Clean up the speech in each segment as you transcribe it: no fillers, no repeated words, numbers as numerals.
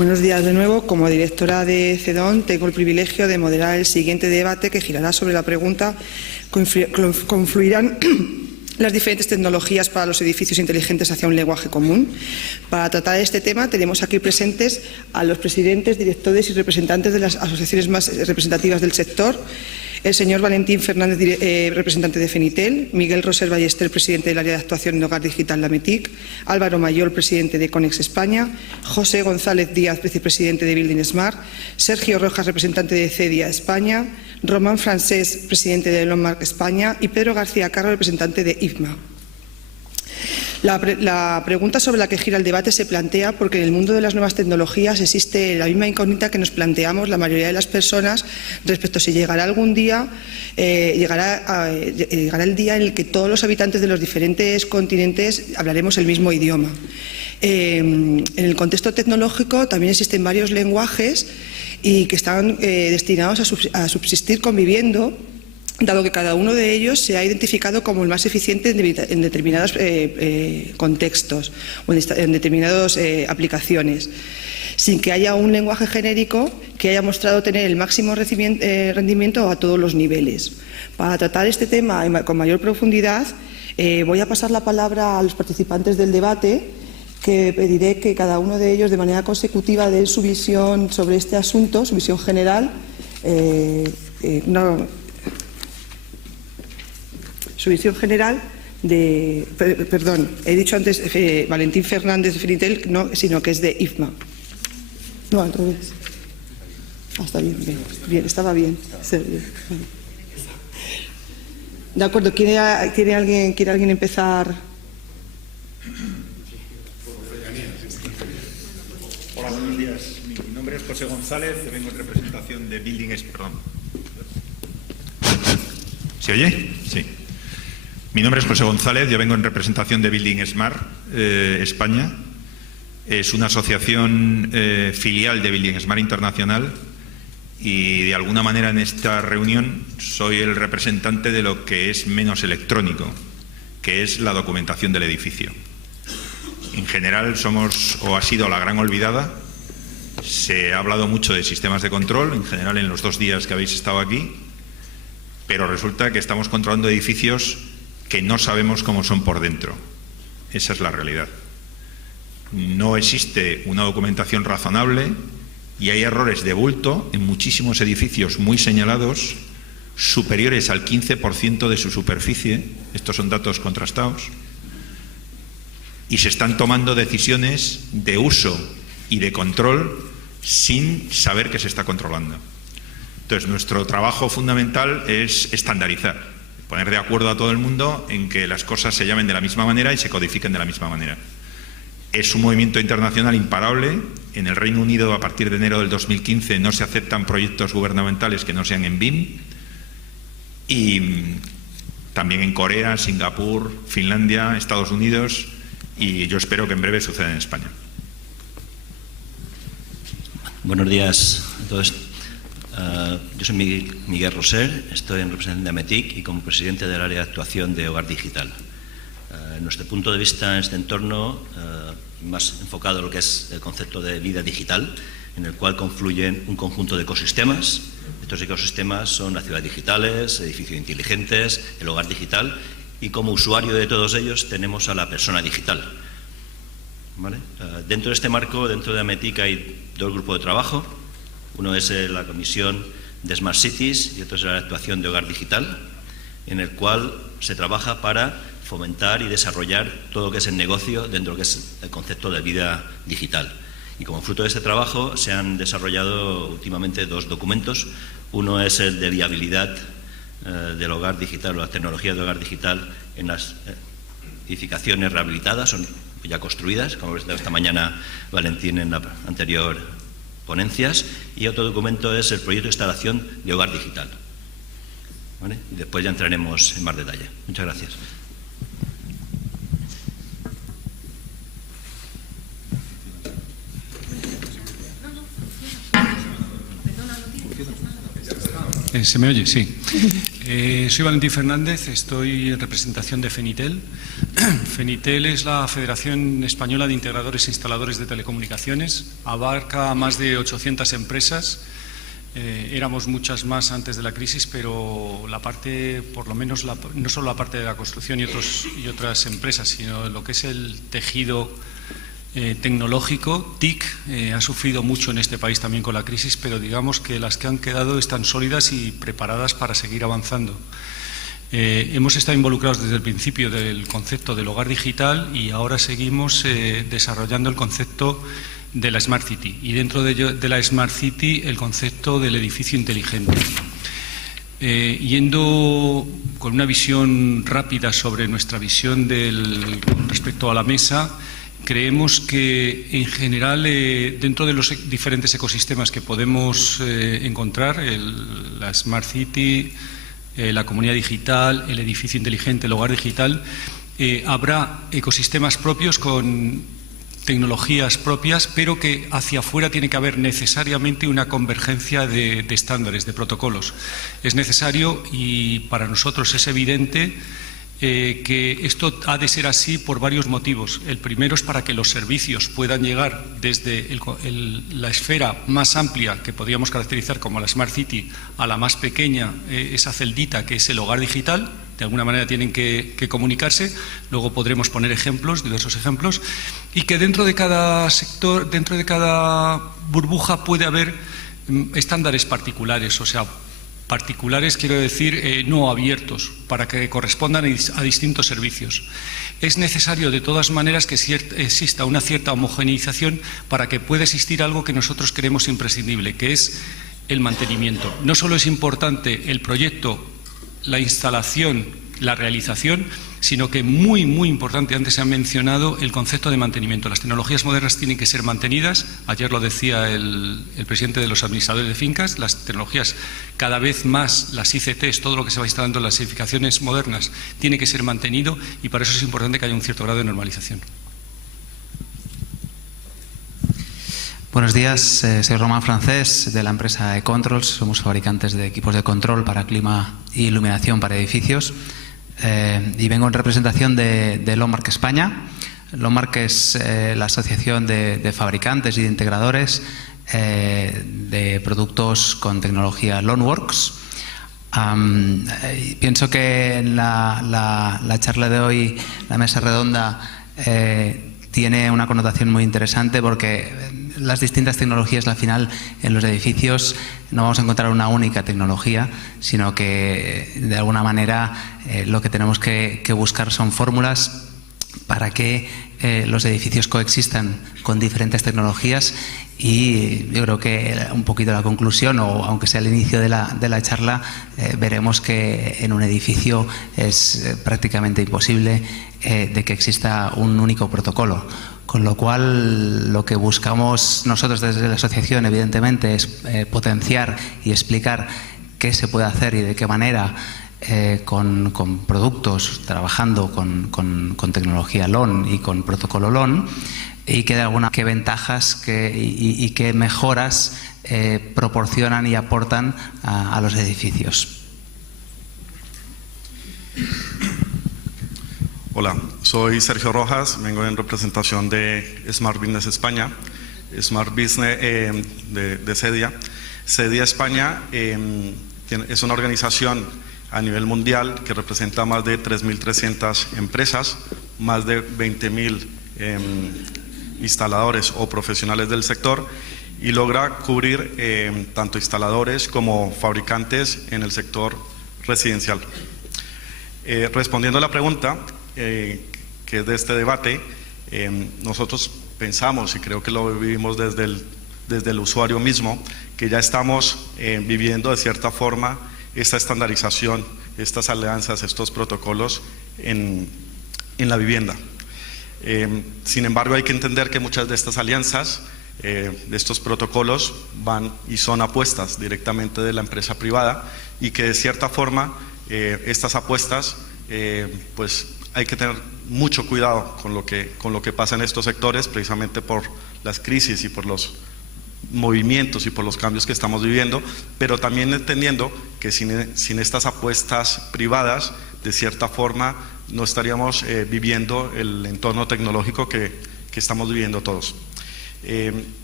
Buenos días de nuevo. Como directora de CEDON tengo el privilegio de moderar el siguiente debate que girará sobre la pregunta: ¿confluirán las diferentes tecnologías para los edificios inteligentes hacia un lenguaje común? Para tratar este tema tenemos aquí presentes a los presidentes, directores y representantes de las asociaciones más representativas del sector: el señor Valentín Fernández, representante de Fenitel; Miguel Roser Ballester, presidente del área de actuación en Hogar Digital, la METIC; Álvaro Mayol, presidente de Conex España; José González Díaz, vicepresidente de Building Smart; Sergio Rojas, representante de CEDIA España; Román Francés, presidente de Elon Musk España; y Pedro García Carro, representante de IFMA. La pregunta sobre la que gira el debate se plantea porque en el mundo de las nuevas tecnologías existe la misma incógnita que nos planteamos la mayoría de las personas respecto a si llegará algún día, llegará el día en el que todos los habitantes de los diferentes continentes hablaremos el mismo idioma. En el contexto tecnológico también existen varios lenguajes y que están destinados a subsistir conviviendo, dado que cada uno de ellos se ha identificado como el más eficiente en determinados contextos o en determinadas aplicaciones, sin que haya un lenguaje genérico que haya mostrado tener el máximo rendimiento a todos los niveles. Para tratar este tema con mayor profundidad, voy a pasar la palabra a los participantes del debate, que pediré que cada uno de ellos de manera consecutiva dé su visión sobre este asunto, su visión general, su visión general de... Perdón, he dicho antes Valentín Fernández de Fenitel, no, sino que es de IFMA. No, al revés. Está bien, bien, estaba bien. De acuerdo, ¿quiere alguien empezar? Hola, buenos días. Mi nombre es José González, vengo en representación de Building Smart. ¿Se oye? Sí. Mi nombre es José González, yo vengo en representación de Building Smart España. Es una asociación filial de Building Smart Internacional y de alguna manera en esta reunión soy el representante de lo que es menos electrónico, que es la documentación del edificio. En general somos, o ha sido, la gran olvidada. Se ha hablado mucho de sistemas de control, en general en los 2 días que habéis estado aquí, pero resulta que estamos controlando edificios que no sabemos cómo son por dentro. Esa es la realidad. No existe una documentación razonable y hay errores de bulto en muchísimos edificios muy señalados, superiores al 15% de su superficie. Estos son datos contrastados. Y se están tomando decisiones de uso y de control sin saber que se está controlando. Entonces, nuestro trabajo fundamental es estandarizar, poner de acuerdo a todo el mundo en que las cosas se llamen de la misma manera y se codifiquen de la misma manera. Es un movimiento internacional imparable. En el Reino Unido, a partir de enero del 2015, no se aceptan proyectos gubernamentales que no sean en BIM. Y también en Corea, Singapur, Finlandia, Estados Unidos, y yo espero que en breve suceda en España. Buenos días a todos. Yo soy Miguel Roser, estoy en representación de METIC y como presidente del área de actuación de Hogar Digital. Nuestro punto de vista en este entorno, más enfocado en lo que es el concepto de vida digital, en el cual confluyen un conjunto de ecosistemas. Estos ecosistemas son las ciudades digitales, edificios inteligentes, el hogar digital, y como usuario de todos ellos tenemos a la persona digital. ¿Vale? Dentro de este marco, dentro de METIC hay 2 grupos de trabajo. Uno es la Comisión de Smart Cities y otro es la actuación de Hogar Digital, en el cual se trabaja para fomentar y desarrollar todo lo que es el negocio dentro de lo que es el concepto de vida digital. Y como fruto de este trabajo se han desarrollado últimamente 2 documentos. Uno es el de viabilidad del hogar digital o la tecnología del hogar digital en las edificaciones rehabilitadas, son ya construidas, como presentado esta mañana Valentín en la anterior ponencias, y otro documento es el proyecto de instalación de hogar digital. ¿Vale? Y después ya entraremos en más detalle. Muchas gracias. ¿Se me oye? Sí. Soy Valentín Fernández, estoy en representación de Fenitel. Fenitel es la Federación Española de Integradores e Instaladores de Telecomunicaciones, abarca más de 800 empresas. Éramos muchas más antes de la crisis, pero la parte, por lo menos no solo la parte de la construcción y otras empresas, sino lo que es el tejido tecnológico, TIC, ha sufrido mucho en este país también con la crisis, pero digamos que las que han quedado están sólidas y preparadas para seguir avanzando. Hemos estado involucrados desde el principio del concepto del hogar digital y ahora seguimos desarrollando el concepto de la Smart City y dentro de la Smart City el concepto del edificio inteligente. Yendo con una visión rápida sobre nuestra visión respecto a la mesa, creemos que en general dentro de los diferentes ecosistemas que podemos encontrar, la Smart City, la comunidad digital, el edificio inteligente, el hogar digital, habrá ecosistemas propios con tecnologías propias, pero que hacia afuera tiene que haber necesariamente una convergencia de estándares, de protocolos. Es necesario y para nosotros es evidente que esto ha de ser así por varios motivos. El primero es para que los servicios puedan llegar desde la esfera más amplia que podríamos caracterizar como la Smart City a la más pequeña, esa celdita que es el hogar digital. De alguna manera tienen que comunicarse, luego podremos poner ejemplos, diversos ejemplos, y que dentro de cada sector, dentro de cada burbuja puede haber estándares particulares, o sea, particulares quiero decir no abiertos, para que correspondan a distintos servicios. Es necesario de todas maneras que exista una cierta homogeneización para que pueda existir algo que nosotros creemos imprescindible, que es el mantenimiento. No solo es importante el proyecto, la instalación, la realización, sino que muy importante, antes se ha mencionado el concepto de mantenimiento. Las tecnologías modernas tienen que ser mantenidas, ayer lo decía el presidente de los administradores de fincas, las tecnologías cada vez más, las ICTs, todo lo que se va instalando en las edificaciones modernas, tiene que ser mantenido y para eso es importante que haya un cierto grado de normalización. Buenos días, soy Román Francés de la empresa E-Controls, somos fabricantes de equipos de control para clima e iluminación para edificios y vengo en representación de Lomark España. Lomark es la asociación de fabricantes y de integradores de productos con tecnología Loanworks. Pienso que en la charla de hoy, la mesa redonda, tiene una connotación muy interesante porque las distintas tecnologías, al final, en los edificios no vamos a encontrar una única tecnología, sino que de alguna manera lo que tenemos que buscar son fórmulas para que los edificios coexistan con diferentes tecnologías y yo creo que un poquito la conclusión, o aunque sea el inicio de la charla, veremos que en un edificio es prácticamente imposible de que exista un único protocolo. Con lo cual, lo que buscamos nosotros desde la asociación, evidentemente, es potenciar y explicar qué se puede hacer y de qué manera con productos, trabajando con tecnología LON y con protocolo LON, y qué ventajas y qué mejoras proporcionan y aportan a los edificios. Hola, soy Sergio Rojas, vengo en representación de Smart Business España, Smart Business de CEDIA. CEDIA España es una organización a nivel mundial que representa más de 3.300 empresas, más de 20.000 instaladores o profesionales del sector y logra cubrir tanto instaladores como fabricantes en el sector residencial. Respondiendo a la pregunta que es de este debate, nosotros pensamos, y creo que lo vivimos desde el usuario mismo, que ya estamos viviendo de cierta forma esta estandarización, estas alianzas, estos protocolos en la vivienda. Sin embargo, hay que entender que muchas de estas alianzas, de estos protocolos, van y son apuestas directamente de la empresa privada y que de cierta forma estas apuestas pues hay que tener mucho cuidado con lo que pasa en estos sectores, precisamente por las crisis y por los movimientos y por los cambios que estamos viviendo, pero también entendiendo que sin estas apuestas privadas, de cierta forma, no estaríamos viviendo el entorno tecnológico que estamos viviendo todos.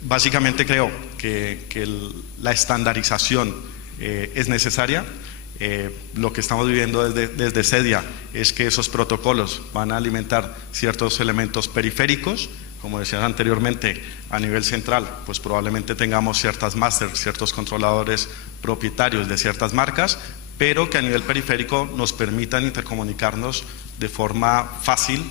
Básicamente creo que la estandarización es necesaria. Lo que estamos viviendo desde CEDIA es que esos protocolos van a alimentar ciertos elementos periféricos. Como decía anteriormente, a nivel central, pues probablemente tengamos ciertas máster, ciertos controladores propietarios de ciertas marcas, pero que a nivel periférico nos permitan intercomunicarnos de forma fácil,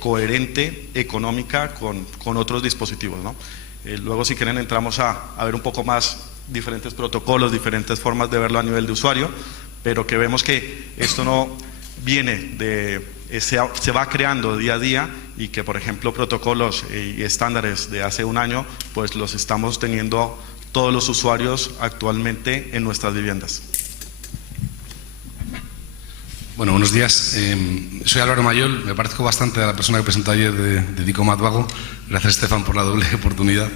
coherente, económica con otros dispositivos, ¿no? Luego, si quieren, entramos a ver un poco más diferentes protocolos, diferentes formas de verlo a nivel de usuario, pero que vemos que esto no viene se va creando día a día, y que, por ejemplo, protocolos y estándares de hace un año, pues los estamos teniendo todos los usuarios actualmente en nuestras viviendas. Bueno, buenos días. Soy Álvaro Mayol, me parezco bastante a la persona que presentó ayer de Dicomat Vago. Gracias, Estefan, por la doble oportunidad.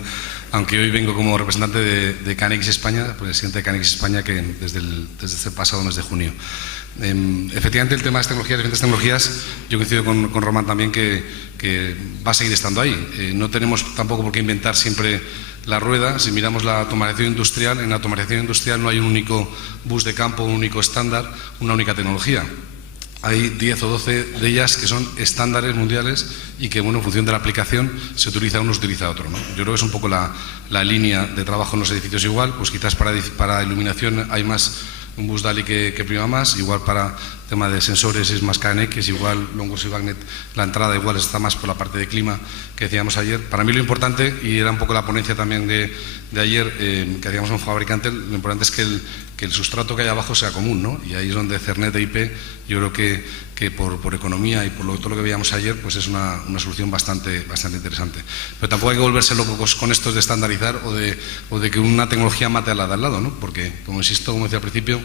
Aunque hoy vengo como representante de CANX España, presidente de CANX España, que desde este pasado mes de junio. Efectivamente, el tema de las tecnologías, diferentes tecnologías, yo coincido con Román también que va a seguir estando ahí. No tenemos tampoco por qué inventar siempre la rueda. Si miramos la automatización industrial, en la automatización industrial no hay un único bus de campo, un único estándar, una única tecnología. Hay 10 o 12 de ellas que son estándares mundiales y que, bueno, en función de la aplicación se utiliza uno, se utiliza otro, ¿no? Yo creo que es un poco la línea de trabajo en los edificios igual. Pues quizás para iluminación hay más un bus DALI que prima más, igual para tema de sensores es más KNX, igual Longus y Bagnet, la entrada igual está más por la parte de clima que decíamos ayer. Para mí lo importante, y era un poco la ponencia también de ayer, que hacíamos un fabricante, lo importante es que el sustrato que hay abajo sea común, ¿no? Y ahí es donde Cernet e IP, yo creo que por economía y por todo lo que veíamos ayer, pues es una solución bastante interesante. Pero tampoco hay que volverse locos con estos de estandarizar o de que una tecnología mate a la de al lado, ¿no? Porque, como insisto, como decía al principio,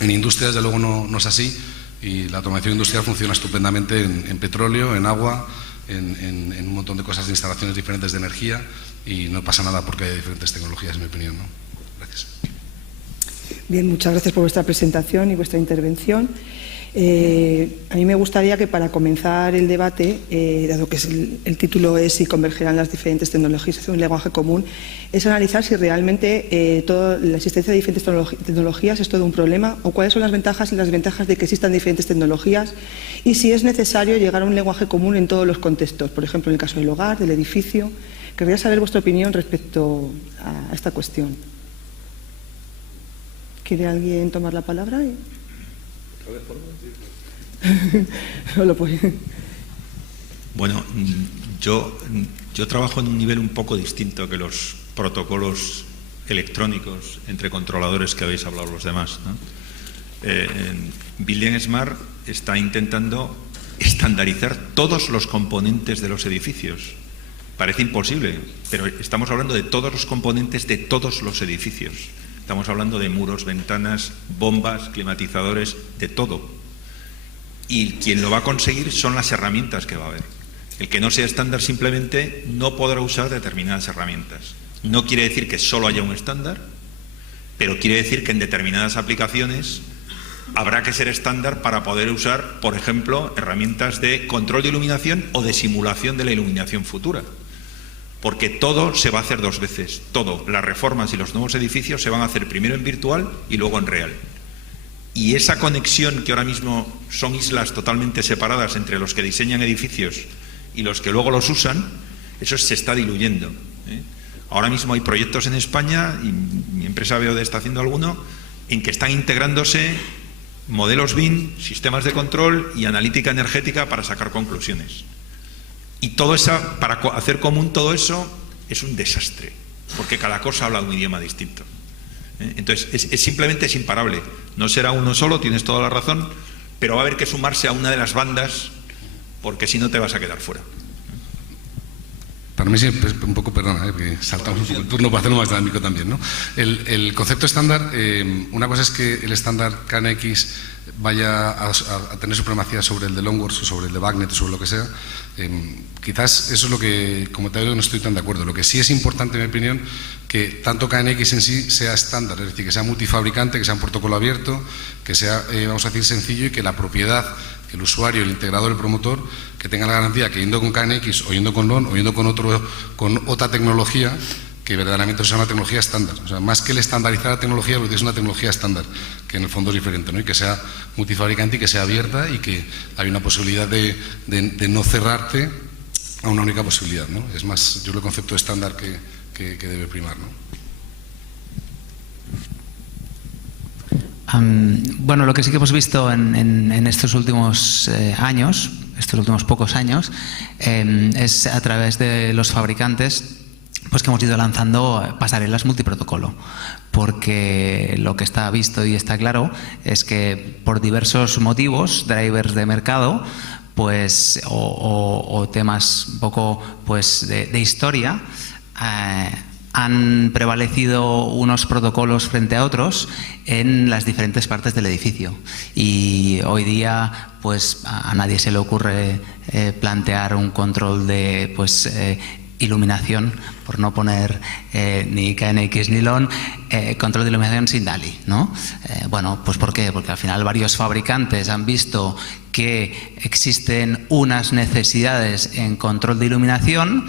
en industria desde luego no es así, y la automatización industrial funciona estupendamente en petróleo, en agua, en un montón de cosas, de instalaciones diferentes de energía, y no pasa nada porque hay diferentes tecnologías, en mi opinión, ¿no? Gracias. Bien, muchas gracias por vuestra presentación y vuestra intervención. A mí me gustaría que, para comenzar el debate, dado que el título es si convergerán las diferentes tecnologías hacia un lenguaje común, es analizar si realmente la existencia de diferentes tecnologías es todo un problema, o cuáles son las ventajas y las desventajas de que existan diferentes tecnologías, y si es necesario llegar a un lenguaje común en todos los contextos, por ejemplo, en el caso del hogar, del edificio. Querría saber vuestra opinión respecto a esta cuestión. ¿Quiere alguien tomar la palabra? Bueno, yo trabajo en un nivel un poco distinto que los protocolos electrónicos entre controladores que habéis hablado los demás, ¿no? Building Smart está intentando estandarizar todos los componentes de los edificios. Parece imposible, pero estamos hablando de todos los componentes de todos los edificios. Estamos hablando de muros, ventanas, bombas, climatizadores, de todo. Y quien lo va a conseguir son las herramientas que va a haber. El que no sea estándar simplemente no podrá usar determinadas herramientas. No quiere decir que solo haya un estándar, pero quiere decir que en determinadas aplicaciones habrá que ser estándar para poder usar, por ejemplo, herramientas de control de iluminación o de simulación de la iluminación futura. Porque todo se va a hacer dos veces. Todo, las reformas y los nuevos edificios se van a hacer primero en virtual y luego en real. Y esa conexión, que ahora mismo son islas totalmente separadas entre los que diseñan edificios y los que luego los usan, eso se está diluyendo, ¿eh? Ahora mismo hay proyectos en España, y mi empresa BOD está haciendo alguno, en que están integrándose modelos BIM, sistemas de control y analítica energética para sacar conclusiones. Y todo eso, para hacer común todo eso, es un desastre, porque cada cosa habla un idioma distinto. Entonces, simplemente es imparable. No será uno solo, tienes toda la razón, pero va a haber que sumarse a una de las bandas, porque si no te vas a quedar fuera. para mí siempre un poco, perdona, porque saltamos un poco el turno para hacerlo más dinámico también, ¿no? El concepto estándar, una cosa es que el estándar KNX vaya a tener supremacía sobre el de Longworth o sobre el de Bagnet o sobre lo que sea. Quizás eso es lo que, como te digo, no estoy tan de acuerdo. Lo que sí es importante, en mi opinión, que tanto KNX en sí sea estándar, es decir, que sea multifabricante, que sea un protocolo abierto, que sea, vamos a decir, sencillo, y que la propiedad, que el usuario, el integrador, el promotor, que tenga la garantía que yendo con KNX o yendo con LON o yendo con otra tecnología, que verdaderamente sea una tecnología estándar. O sea, más que el estandarizar la tecnología, porque es una tecnología estándar, que en el fondo es diferente, ¿no? Y que sea multifabricante y que sea abierta y que hay una posibilidad de no cerrarte a una única posibilidad, ¿no? Es más, yo el concepto estándar que debe primar, ¿no? Bueno, lo que sí que hemos visto en estos últimos años, estos últimos pocos años, es a través de los fabricantes pues que hemos ido lanzando pasarelas multiprotocolo, porque lo que está visto y está claro es que por diversos motivos, drivers de mercado, pues o temas un poco pues de historia, han prevalecido unos protocolos frente a otros en las diferentes partes del edificio, y hoy día pues a nadie se le ocurre plantear un control de iluminación, por no poner ni KNX ni LON, control de iluminación sin DALI, ¿no? Bueno, pues ¿por qué? Porque al final varios fabricantes han visto que existen unas necesidades en control de iluminación,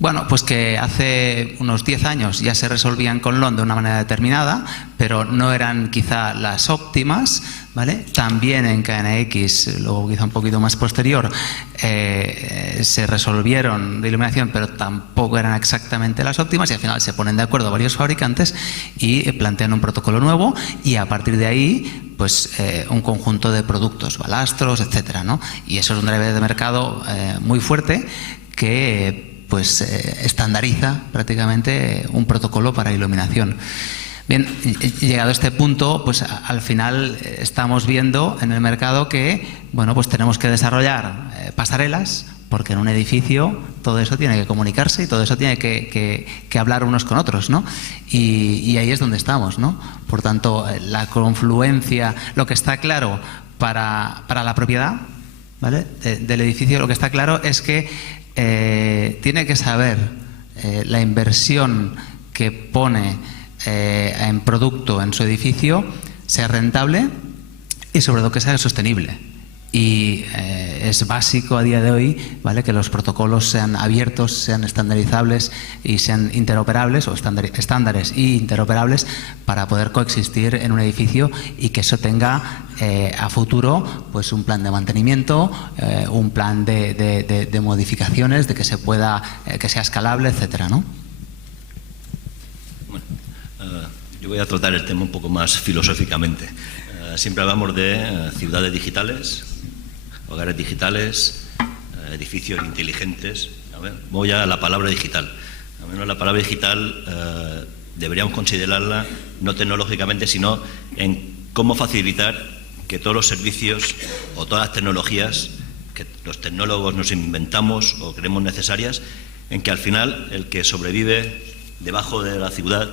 bueno, pues que hace unos 10 años ya se resolvían con LON de una manera determinada, pero no eran quizá las óptimas, ¿vale? También en KNX, luego quizá un poquito más posterior, se resolvieron de iluminación, pero tampoco eran exactamente las óptimas, y al final se ponen de acuerdo varios fabricantes y plantean un protocolo nuevo, y a partir de ahí pues un conjunto de productos, balastros, etcétera, ¿no? Y eso es un driver de mercado muy fuerte que pues estandariza prácticamente un protocolo para iluminación. Bien, llegado a este punto, pues al final estamos viendo en el mercado que, bueno, pues tenemos que desarrollar pasarelas, porque en un edificio todo eso tiene que comunicarse y todo eso tiene que hablar unos con otros, ¿no? Y ahí es donde estamos, ¿no? Por tanto, la confluencia, lo que está claro para la propiedad, ¿vale?, del edificio, lo que está claro es que tiene que saber la inversión que pone en producto en su edificio sea rentable y sobre todo que sea sostenible. Y es básico a día de hoy, ¿vale?, que los protocolos sean abiertos, sean estandarizables y sean interoperables, o estándares y interoperables, para poder coexistir en un edificio, y que eso tenga a futuro pues un plan de mantenimiento, un plan de modificaciones, de que se pueda, que sea escalable, etcétera, ¿no? Bueno, yo voy a tratar el tema un poco más filosóficamente. Siempre hablamos de ciudades digitales, hogares digitales, edificios inteligentes. A ver, voy a la palabra digital. A menos la palabra digital deberíamos considerarla no tecnológicamente, sino en cómo facilitar que todos los servicios o todas las tecnologías que los tecnólogos nos inventamos o creemos necesarias, en que al final el que sobrevive debajo de la ciudad,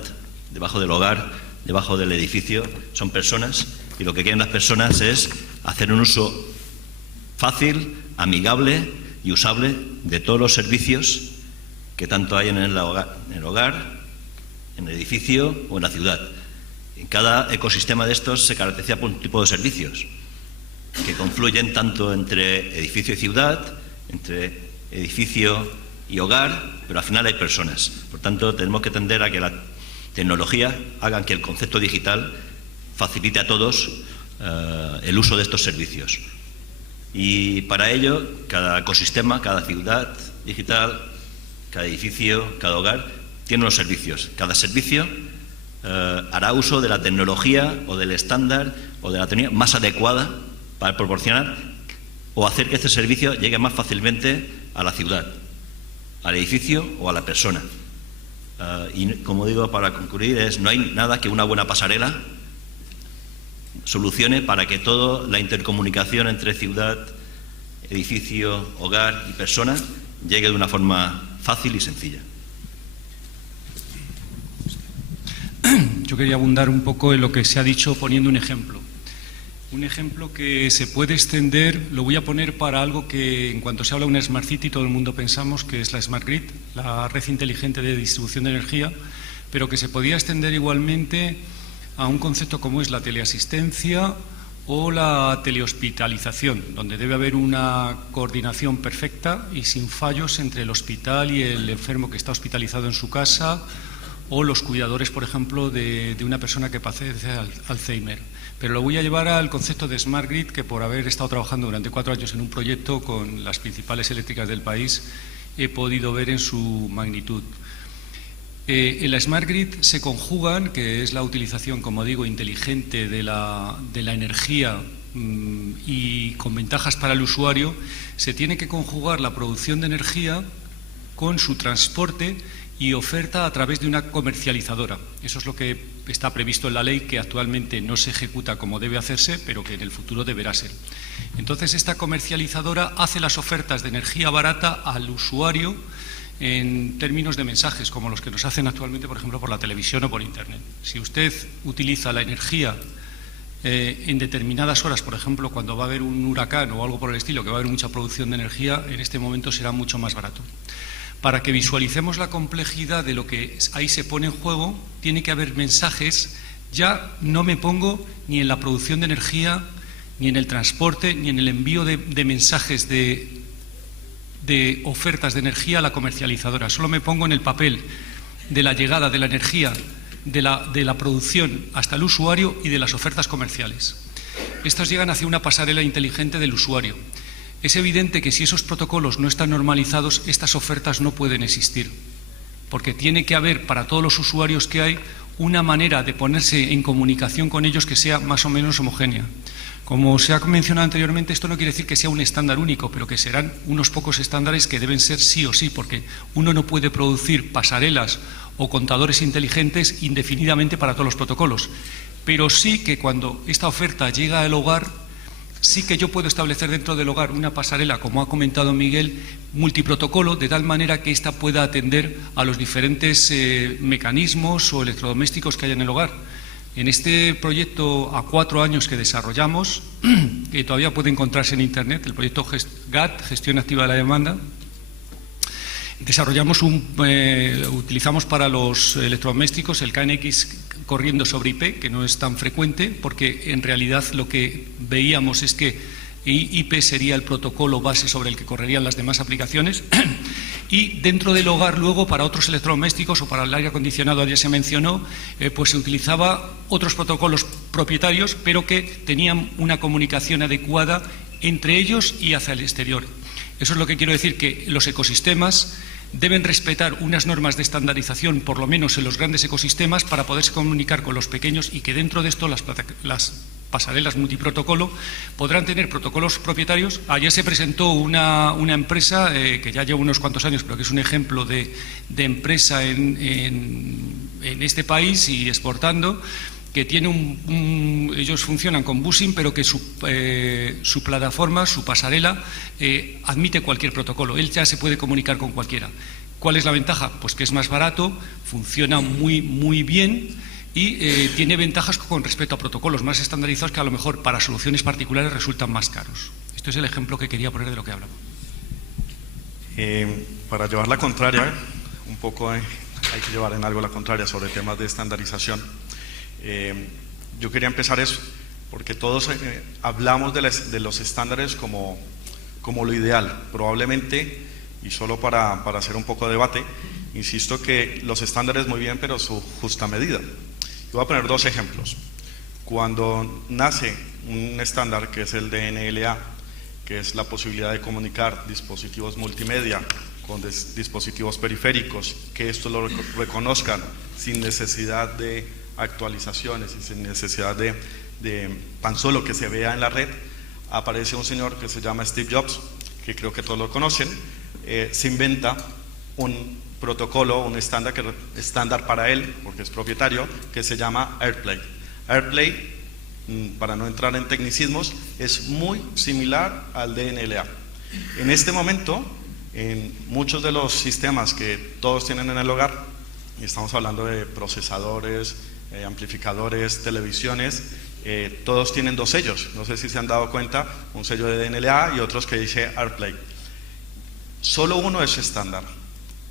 debajo del hogar, debajo del edificio, son personas, y lo que quieren las personas es hacer un uso fácil, amigable y usable de todos los servicios que tanto hay en el hogar, en el edificio o en la ciudad. En cada ecosistema de estos se caracteriza por un tipo de servicios que confluyen tanto entre edificio y ciudad, entre edificio y hogar, pero al final hay personas. Por tanto, tenemos que tender a que la tecnología haga que el concepto digital facilite a todos el uso de estos servicios. Y para ello, cada ecosistema, cada ciudad digital, cada edificio, cada hogar, tiene unos servicios. Cada servicio hará uso de la tecnología o del estándar o de la tecnología más adecuada para proporcionar o hacer que este servicio llegue más fácilmente a la ciudad, al edificio o a la persona. Y como digo, para concluir, no hay nada que una buena pasarela solucione para que toda la intercomunicación entre ciudad, edificio, hogar y persona llegue de una forma fácil y sencilla. Yo quería abundar un poco en lo que se ha dicho poniendo un ejemplo. Un ejemplo que se puede extender, lo voy a poner para algo que en cuanto se habla de una Smart City todo el mundo pensamos que es la Smart Grid, la red inteligente de distribución de energía, pero que se podía extender igualmente a un concepto como es la teleasistencia o la telehospitalización, donde debe haber una coordinación perfecta y sin fallos entre el hospital y el enfermo que está hospitalizado en su casa, o los cuidadores, por ejemplo, de una persona que padece Alzheimer. Pero lo voy a llevar al concepto de Smart Grid, que por haber estado trabajando durante 4 años en un proyecto con las principales eléctricas del país, he podido ver en su magnitud. En la Smart Grid se conjugan, que es la utilización, como digo, inteligente de la energía y con ventajas para el usuario, se tiene que conjugar la producción de energía con su transporte y oferta a través de una comercializadora. Eso es lo que está previsto en la ley, que actualmente no se ejecuta como debe hacerse, pero que en el futuro deberá ser. Entonces, esta comercializadora hace las ofertas de energía barata al usuario en términos de mensajes, como los que nos hacen actualmente, por ejemplo, por la televisión o por Internet. Si usted utiliza la energía en determinadas horas, por ejemplo, cuando va a haber un huracán o algo por el estilo, que va a haber mucha producción de energía, en este momento será mucho más barato. Para que visualicemos la complejidad de lo que ahí se pone en juego, tiene que haber mensajes. Ya no me pongo ni en la producción de energía, ni en el transporte, ni en el envío de mensajes de ofertas de energía a la comercializadora. Solo me pongo en el papel de la llegada de la energía, de la producción hasta el usuario y de las ofertas comerciales. Estos llegan hacia una pasarela inteligente del usuario. Es evidente que si esos protocolos no están normalizados, estas ofertas no pueden existir, porque tiene que haber para todos los usuarios que hay una manera de ponerse en comunicación con ellos que sea más o menos homogénea. Como se ha mencionado anteriormente, esto no quiere decir que sea un estándar único, pero que serán unos pocos estándares que deben ser sí o sí, porque uno no puede producir pasarelas o contadores inteligentes indefinidamente para todos los protocolos. Pero sí que cuando esta oferta llega al hogar, sí que yo puedo establecer dentro del hogar una pasarela, como ha comentado Miguel, multiprotocolo, de tal manera que ésta pueda atender a los diferentes mecanismos o electrodomésticos que hay en el hogar. En este proyecto a 4 años que desarrollamos, que todavía puede encontrarse en Internet, el proyecto GAT, Gestión Activa de la Demanda, utilizamos para los electrodomésticos el KNX corriendo sobre IP, que no es tan frecuente, porque en realidad lo que veíamos es que IP sería el protocolo base sobre el que correrían las demás aplicaciones, y dentro del hogar luego para otros electrodomésticos o para el aire acondicionado, ya se mencionó, pues se utilizaba otros protocolos propietarios, pero que tenían una comunicación adecuada entre ellos y hacia el exterior. Eso es lo que quiero decir, que los ecosistemas deben respetar unas normas de estandarización, por lo menos en los grandes ecosistemas, para poderse comunicar con los pequeños, y que dentro de esto las pasarelas multiprotocolo podrán tener protocolos propietarios. Ayer se presentó una empresa que ya lleva unos cuantos años, pero que es un ejemplo de empresa en este país y exportando, que tiene ellos funcionan con busing, pero que su plataforma, su pasarela, admite cualquier protocolo. Él ya se puede comunicar con cualquiera. ¿Cuál es la ventaja? Pues que es más barato, funciona muy, muy bien y tiene ventajas con respecto a protocolos más estandarizados que a lo mejor para soluciones particulares resultan más caros. Esto es el ejemplo que quería poner de lo que hablaba. Para llevar la contraria, un poco hay que llevar en algo la contraria sobre temas de estandarización. Yo quería empezar eso, porque todos hablamos de los estándares como lo ideal. Probablemente, y solo para hacer un poco de debate, insisto que los estándares muy bien, pero su justa medida. Voy a poner 2 ejemplos. Cuando nace un estándar que es el DNLA, que es la posibilidad de comunicar dispositivos multimedia con dispositivos periféricos, que esto lo reconozcan sin necesidad de actualizaciones y sin necesidad de tan solo que se vea en la red, aparece un señor que se llama Steve Jobs, que creo que todos lo conocen. Se inventa un protocolo, un estándar para él, porque es propietario, que se llama AirPlay. AirPlay, para no entrar en tecnicismos, es muy similar al DNLA. En este momento, En muchos de los sistemas que todos tienen en el hogar, y estamos hablando de procesadores, amplificadores, televisiones, todos tienen dos sellos. No sé si se han dado cuenta, un sello de DNLA y otros que dice AirPlay. Solo uno es estándar,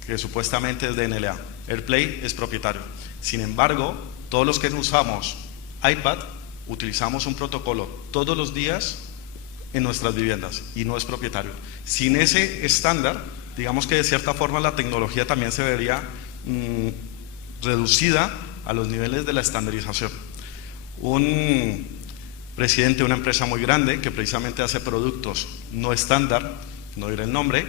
que supuestamente es DNLA. AirPlay es propietario. Sin embargo, todos los que usamos iPad utilizamos un protocolo todos los días en nuestras viviendas y no es propietario. Sin ese estándar, digamos que de cierta forma la tecnología también se vería reducida a los niveles de la estandarización. Un presidente de una empresa muy grande que precisamente hace productos no estándar, no diré el nombre,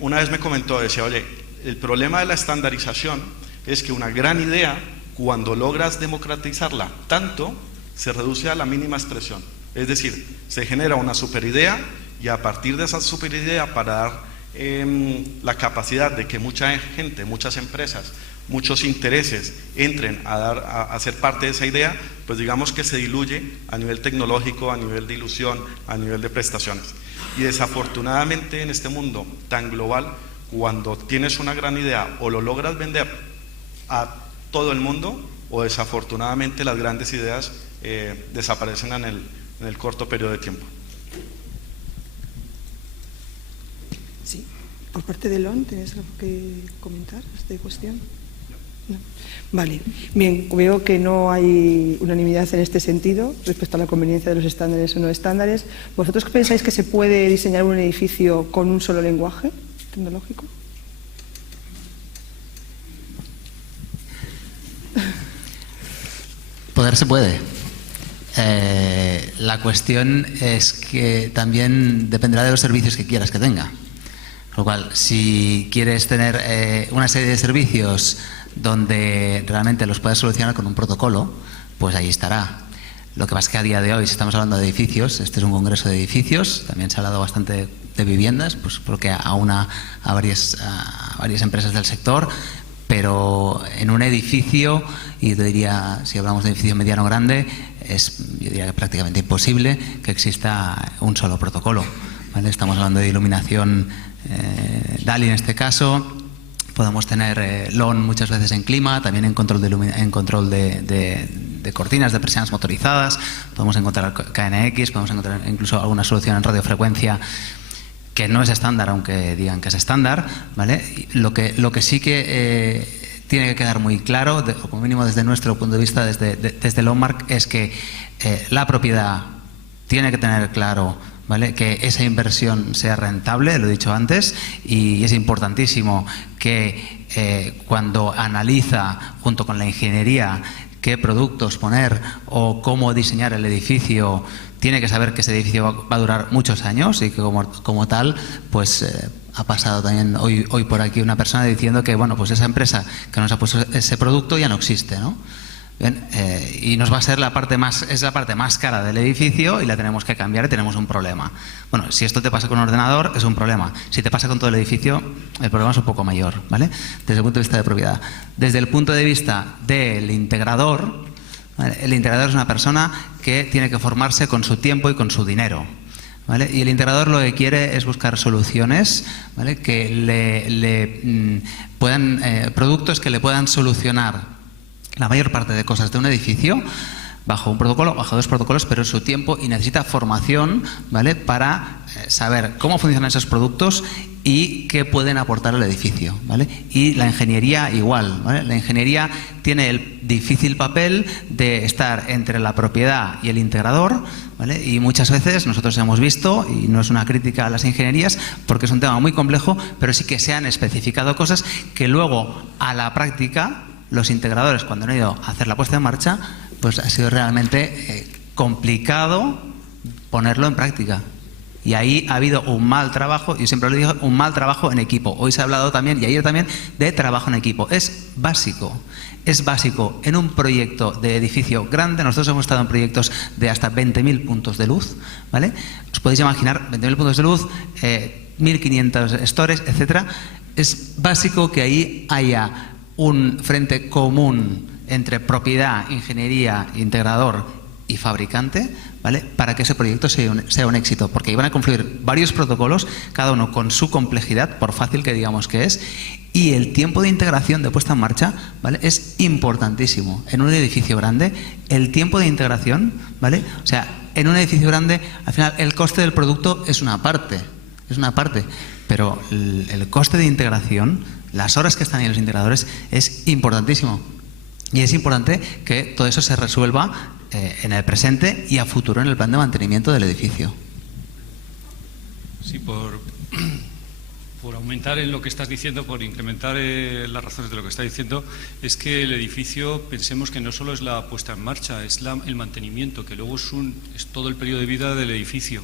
una vez me comentó, decía, oye, el problema de la estandarización es que una gran idea, cuando logras democratizarla tanto, se reduce a la mínima expresión. Es decir, se genera una superidea y a partir de esa superidea, para dar la capacidad de que mucha gente, muchas empresas, muchos intereses entren a ser parte de esa idea, pues digamos que se diluye a nivel tecnológico, a nivel de ilusión, a nivel de prestaciones. Y desafortunadamente en este mundo tan global, cuando tienes una gran idea o lo logras vender a todo el mundo, o desafortunadamente las grandes ideas desaparecen en el corto periodo de tiempo. Sí, por parte de LON, ¿tienes algo que comentar a esta cuestión? No. Vale, bien, veo que no hay unanimidad en este sentido respecto a la conveniencia de los estándares o no estándares. ¿Vosotros pensáis que se puede diseñar un edificio con un solo lenguaje tecnológico? Poder se puede. La cuestión es que también dependerá de los servicios que quieras que tenga. Con lo cual, si quieres tener una serie de servicios donde realmente los puedas solucionar con un protocolo, pues ahí estará. Lo que pasa es que a día de hoy, si estamos hablando de edificios, este es un congreso de edificios, también se ha hablado bastante de viviendas, pues porque aúna a varias empresas del sector, pero en un edificio, y te diría, si hablamos de edificio mediano o grande, yo diría que prácticamente imposible que exista un solo protocolo, ¿vale? Estamos hablando de iluminación DALI en este caso, podemos tener LON muchas veces en clima, también en control de cortinas, de persianas motorizadas, podemos encontrar KNX, podemos encontrar incluso alguna solución en radiofrecuencia que no es estándar, aunque digan que es estándar, ¿vale? Lo que sí que tiene que quedar muy claro, o como mínimo desde nuestro punto de vista, desde Longmark, es que la propiedad tiene que tener claro, ¿vale?, que esa inversión sea rentable, lo he dicho antes, y es importantísimo que cuando analiza junto con la ingeniería qué productos poner o cómo diseñar el edificio, tiene que saber que ese edificio va a durar muchos años y que como tal, pues ha pasado también hoy por aquí una persona diciendo que, bueno, pues esa empresa que nos ha puesto ese producto ya no existe, ¿no? Bien, y nos va a ser es la parte más cara del edificio y la tenemos que cambiar y tenemos un problema. Bueno, si esto te pasa con un ordenador es un problema. Si te pasa con todo el edificio, el problema es un poco mayor, ¿vale? Desde el punto de vista de propiedad. Desde el punto de vista del integrador, ¿vale?, el integrador es una persona que tiene que formarse con su tiempo y con su dinero, ¿vale? Y el integrador lo que quiere es buscar soluciones, ¿vale?, que productos que le puedan solucionar la mayor parte de cosas de un edificio bajo un protocolo, bajo dos protocolos, pero en su tiempo, y necesita formación, ¿vale?, para saber cómo funcionan esos productos y qué pueden aportar al edificio, ¿vale? Y la ingeniería igual, ¿vale? La ingeniería tiene el difícil papel de estar entre la propiedad y el integrador, ¿vale? Y muchas veces nosotros hemos visto, y no es una crítica a las ingenierías, porque es un tema muy complejo, pero sí que se han especificado cosas que luego a la práctica los integradores, cuando han ido a hacer la puesta en marcha, pues ha sido realmente complicado ponerlo en práctica. Y ahí ha habido un mal trabajo, yo siempre lo digo, un mal trabajo en equipo. Hoy se ha hablado también, y ayer también, de trabajo en equipo. Es básico en un proyecto de edificio grande. Nosotros hemos estado en proyectos de hasta 20.000 puntos de luz, ¿vale? Os podéis imaginar 20.000 puntos de luz, 1.500 stores, etcétera. Es básico que ahí haya un frente común entre propiedad, ingeniería, integrador y fabricante, ¿vale?, para que ese proyecto sea un éxito, porque iban a confluir varios protocolos, cada uno con su complejidad, por fácil que digamos que es, y el tiempo de integración de puesta en marcha, ¿vale?, es importantísimo. En un edificio grande, el tiempo de integración, ¿vale?, o sea, en un edificio grande, al final, el coste del producto es una parte, pero el coste de integración, las horas que están ahí los integradores, es importantísimo. Y es importante que todo eso se resuelva en el presente y a futuro en el plan de mantenimiento del edificio. Sí, por aumentar en lo que estás diciendo, por incrementar las razones de lo que estás diciendo, es que el edificio, pensemos que no solo es la puesta en marcha, es el mantenimiento, que luego es todo el periodo de vida del edificio,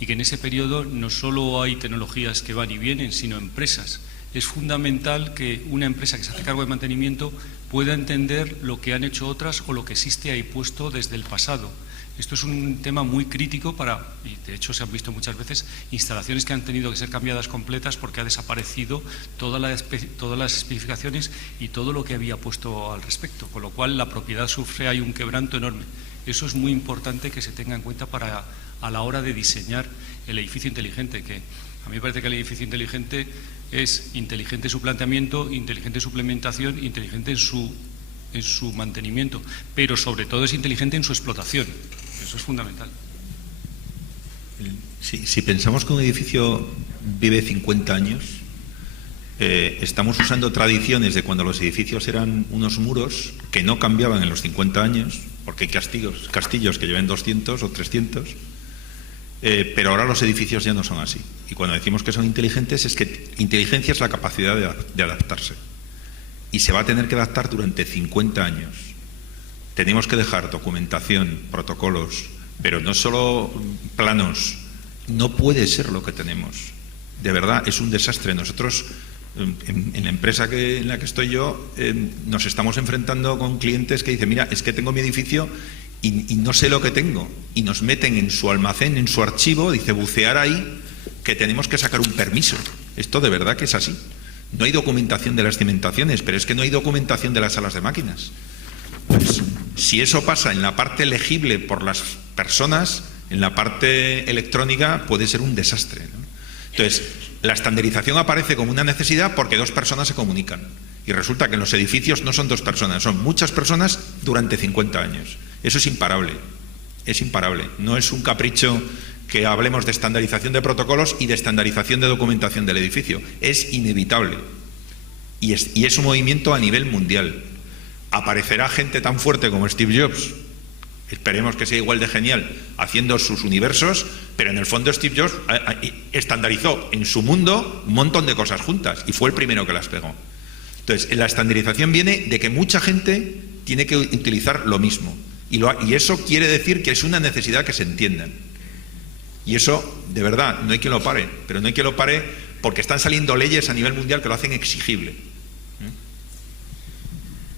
y que en ese periodo no solo hay tecnologías que van y vienen, sino empresas. Es fundamental que una empresa que se hace cargo de mantenimiento pueda entender lo que han hecho otras o lo que existe ahí puesto desde el pasado. Esto es un tema muy crítico y de hecho se han visto muchas veces instalaciones que han tenido que ser cambiadas completas porque ha desaparecido todas las especificaciones y todo lo que había puesto al respecto, con lo cual la propiedad sufre ahí un quebranto enorme. Eso es muy importante que se tenga en cuenta a la hora de diseñar el edificio inteligente, que a mí me parece que el edificio inteligente es inteligente su planteamiento, inteligente su implementación, inteligente en su mantenimiento, pero sobre todo es inteligente en su explotación. Eso es fundamental. Si pensamos que un edificio vive 50 años, estamos usando tradiciones de cuando los edificios eran unos muros que no cambiaban en los 50 años, porque hay castillos que lleven 200 o 300, pero ahora los edificios ya no son así. Y cuando decimos que son inteligentes, es que inteligencia es la capacidad de adaptarse. Y se va a tener que adaptar durante 50 años. Tenemos que dejar documentación, protocolos, pero no solo planos. No puede ser lo que tenemos. De verdad, es un desastre. Nosotros, en la empresa en la que estoy yo, nos estamos enfrentando con clientes que dicen, mira, es que tengo mi edificio y no sé lo que tengo. Y nos meten en su almacén, en su archivo, dice, bucear ahí, que tenemos que sacar un permiso. Esto de verdad que es así. No hay documentación de las cimentaciones, pero es que no hay documentación de las salas de máquinas. Pues, si eso pasa en la parte legible por las personas, en la parte electrónica puede ser un desastre, ¿no? Entonces, la estandarización aparece como una necesidad porque dos personas se comunican. Y resulta que en los edificios no son dos personas, son muchas personas durante 50 años. Eso es imparable. Es imparable. No es un capricho que hablemos de estandarización de protocolos y de estandarización de documentación del edificio. Es inevitable. Y es un movimiento a nivel mundial. Aparecerá gente tan fuerte como Steve Jobs, esperemos que sea igual de genial, haciendo sus universos, pero en el fondo Steve Jobs estandarizó en su mundo un montón de cosas juntas y fue el primero que las pegó. Entonces, la estandarización viene de que mucha gente tiene que utilizar lo mismo. Y eso quiere decir que es una necesidad que se entiendan. Y eso, de verdad, no hay quien lo pare, pero no hay quien lo pare porque están saliendo leyes a nivel mundial que lo hacen exigible.